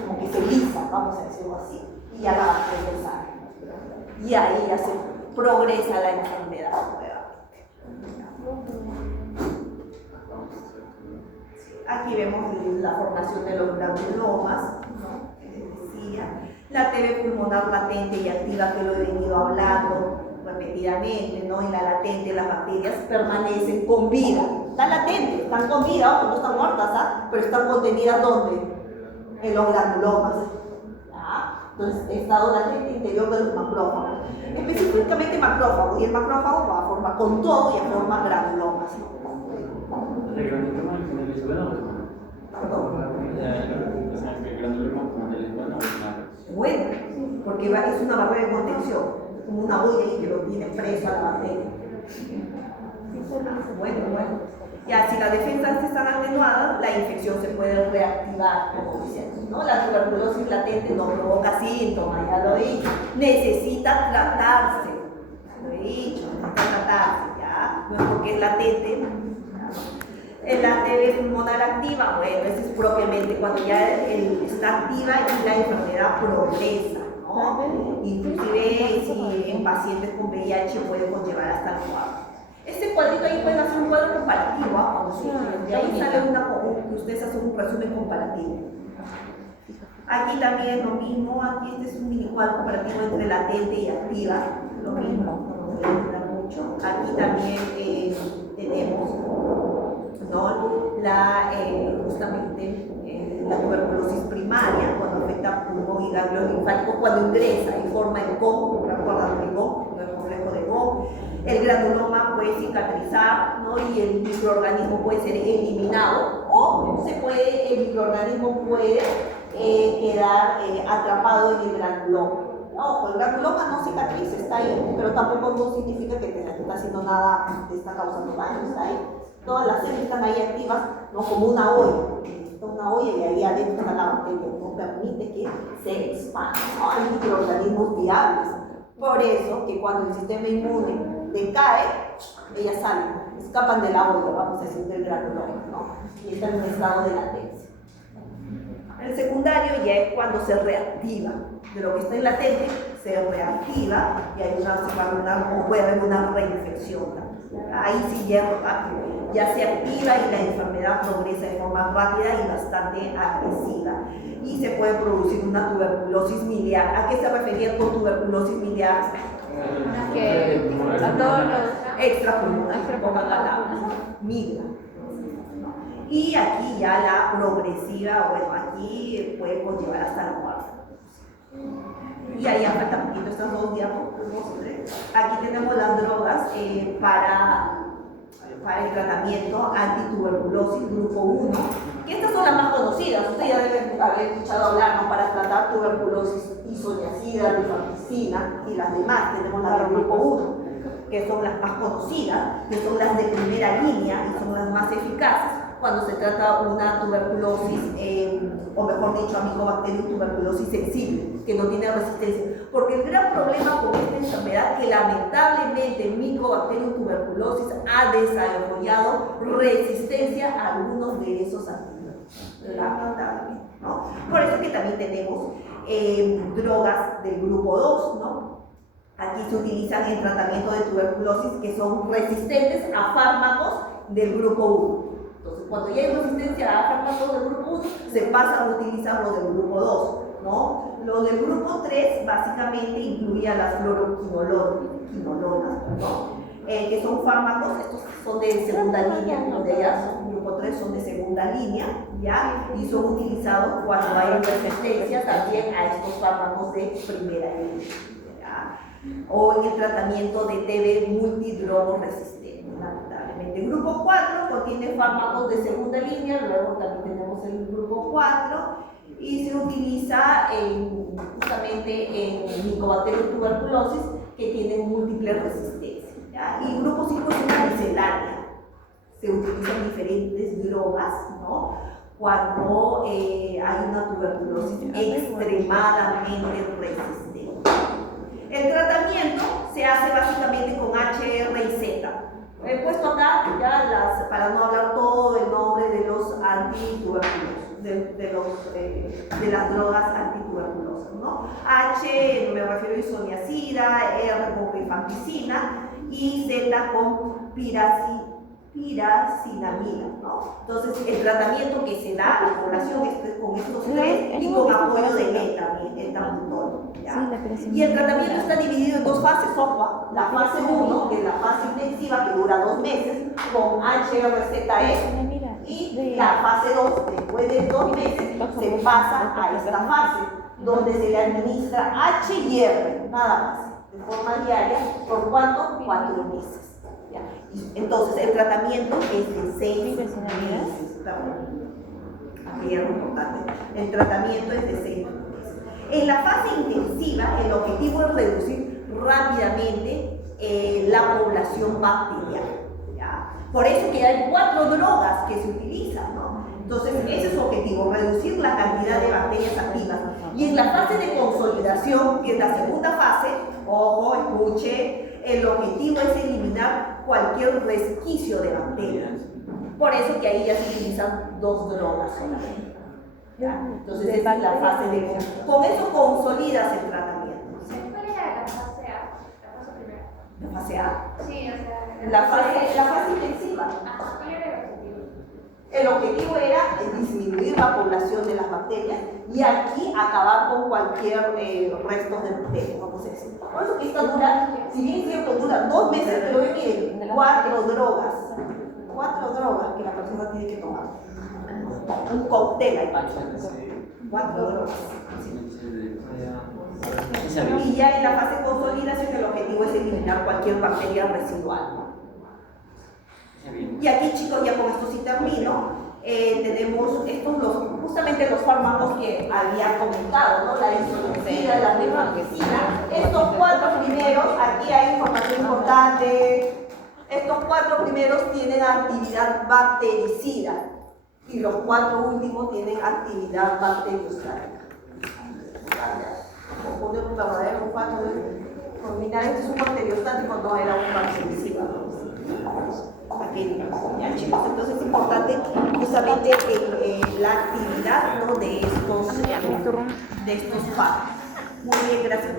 como que se lisa, vamos a decirlo así, y ya la bacteria sale. Y ahí ya se progresa la enfermedad nuevamente. Aquí vemos la formación de los granulomas, ¿no? Que les decía. La TB pulmonar latente y activa, que lo he venido hablando repetidamente, ¿no? En la latente las bacterias permanecen con vida. Están latentes, están con vida, ojo, no están muertas, pero están contenidas ¿dónde? En los granulomas. ¿Ya? Entonces, estado latente interior de los macrófagos. Específicamente macrófagos, y el macrófago va a formar con todo y a formar granulomas. ¿El granuloma con el lisbano o no? Perdón. ¿El granuloma con el lisbano o no? Bueno, porque es una barrera de contención, como una olla ahí que lo tiene preso a la bacteria. Bueno. Ya, si las defensas están atenuadas, la infección se puede reactivar, como dicen, ¿no? La tuberculosis latente no provoca síntomas, ya lo he dicho. Necesita tratarse, ya lo he dicho, necesita tratarse, ya. No es porque es latente. La TB pulmonar activa, bueno, eso es propiamente cuando ya está activa y la enfermedad progresa, ¿no? Inclusive si en pacientes con VIH puede conllevar hasta el muerte. Este cuadrito ahí pueden hacer un cuadro comparativo, cuando surge. De ahí sale que ustedes hacen un resumen comparativo. Aquí también es lo mismo, aquí este es un mini cuadro comparativo entre latente y activa, lo mismo, no voy a entrar mucho. Aquí también tenemos, ¿no? Justamente la tuberculosis primaria, cuando afecta pulmón y ganglios linfáticos, cuando ingresa y forma el GON, ¿recuerdan el GON? El complejo de GON. El granuloma puede cicatrizar, ¿no? Y el microorganismo puede ser eliminado, o el microorganismo puede quedar atrapado en el granuloma. Ojo, el granuloma no cicatriza, está ahí, pero tampoco no significa que te está haciendo nada, te está causando daño, está ahí. Todas las células están ahí activas, ¿no? Como una olla, y ahí adentro está la bacteria, no permite que se expanda, ¿no? Hay microorganismos viables. Por eso que cuando el sistema inmune decae, ellas salen, escapan de la olla, vamos a decir, del granuloma, ¿no? Y están en un estado de latencia. El secundario ya es cuando se reactiva. De lo que está en latente, se reactiva y hay puede haber una reinfección. Ahí sí ya se activa y la enfermedad progresa de forma rápida y bastante agresiva. Y se puede producir una tuberculosis miliar. ¿A qué se refería con tuberculosis miliar? Que a todos los extrapulmonares, migra. Y aquí ya la progresiva, bueno, aquí puede conllevar hasta la muerte. Y ahí falta poquito estas dos diapositivas. Aquí tenemos las drogas para el tratamiento antituberculosis grupo 1, que estas son las más conocidas. Ustedes ya deben haber escuchado hablar, ¿no? Para tratar tuberculosis, isoniazida, rifampicina y las demás. Tenemos las del grupo 1, que son las más conocidas, que son las de primera línea y son las más eficaces cuando se trata una tuberculosis, o mejor dicho, Mycobacterium tuberculosis sensible, que no tiene resistencia. Porque el gran problema con esta enfermedad es que lamentablemente Mycobacterium tuberculosis ha desarrollado resistencia a algunos de esos antibióticos, lamentablemente, ¿no? Por eso que también tenemos drogas del grupo 2, ¿no? Aquí se utilizan en tratamiento de tuberculosis que son resistentes a fármacos del grupo 1. Entonces, cuando ya hay resistencia a fármacos del grupo 1, se pasan a utilizar los del grupo 2, ¿no? Los del grupo 3 básicamente incluían las fluoroquinolonas, ¿no? Que son fármacos, estos son de segunda línea, donde ellas, grupo 3 son de segunda línea, ¿ya? Y son utilizados cuando hay resistencia también a estos fármacos de primera línea, ¿ya? O en el tratamiento de TB multidrogo resistente, lamentablemente. El grupo 4 contiene fármacos de segunda línea, luego también tenemos el grupo 4 y se utiliza justamente en Mycobacterium tuberculosis que tienen múltiples resistencias, ¿ya? Y el grupo 5 es una miscelánea. Se utilizan diferentes drogas, ¿no? Cuando hay una tuberculosis extremadamente resistente. El tratamiento se hace básicamente con HR y Z. He puesto acá ya para no hablar todo el nombre de los antituberculosos, de las drogas antituberculosas, ¿no? H, me refiero a isoniazida, R con rifampicina y Z con piracinamida, ¿no? Entonces, el tratamiento que se da a la población es con estos tres y con apoyo de E también, el tambutol, ¿ya? Y el tratamiento está dividido en dos fases, ojo, la fase 1, que es la fase intensiva, que dura 2 meses, con HRZE, y la fase 2, después de 2 meses, se pasa a esta fase, donde se le administra H y R, nada más, de forma diaria, ¿por cuánto? 4 meses. ¿Ya? Y entonces el tratamiento es de 6 meses. Aquí es lo importante. El tratamiento es de 6 meses. En la fase intensiva, el objetivo es reducir rápidamente la población bacteriana, ¿ya? Por eso que hay 4 drogas que se utilizan, ¿no? Entonces, ese es su objetivo, reducir la cantidad de bacterias activas. Y en la fase de consolidación, que es la segunda fase, ojo, escuche, el objetivo es eliminar cualquier resquicio de bacterias. Por eso que ahí ya se utilizan 2 drogas solamente, ¿ya? Entonces, esta es la fase con eso consolidas el tratamiento. ¿Cuál era la fase A? La fase primera. La fase A. Sí, o sea. La fase intensiva. Ajá, ¿cuál era el objetivo? El objetivo era disminuir la población de las bacterias y aquí acabar con cualquier resto de bacterias, vamos a decir. Por eso que esta dura, si bien es cierto, dura 2 meses, pero ven que 4 drogas. 4 drogas que la persona tiene que tomar. Un cóctel ahí. 4 drogas. Y ya en la fase de consolidación el objetivo es eliminar cualquier bacteria residual. Y aquí, chicos, ya con esto sí termino. Tenemos justamente los fármacos que había comentado, ¿no? La isoniazida, la rifampicina. Estos 4 primeros, aquí hay información importante. Estos 4 primeros tienen actividad bactericida y los 4 últimos tienen actividad bacteriostática. O poner un verdadero fato de mira, este es un bacteriostático, no era un bactericida. Ya, chicos, entonces es importante justamente la actividad, ¿no? de estos fármacos. Muy bien, gracias.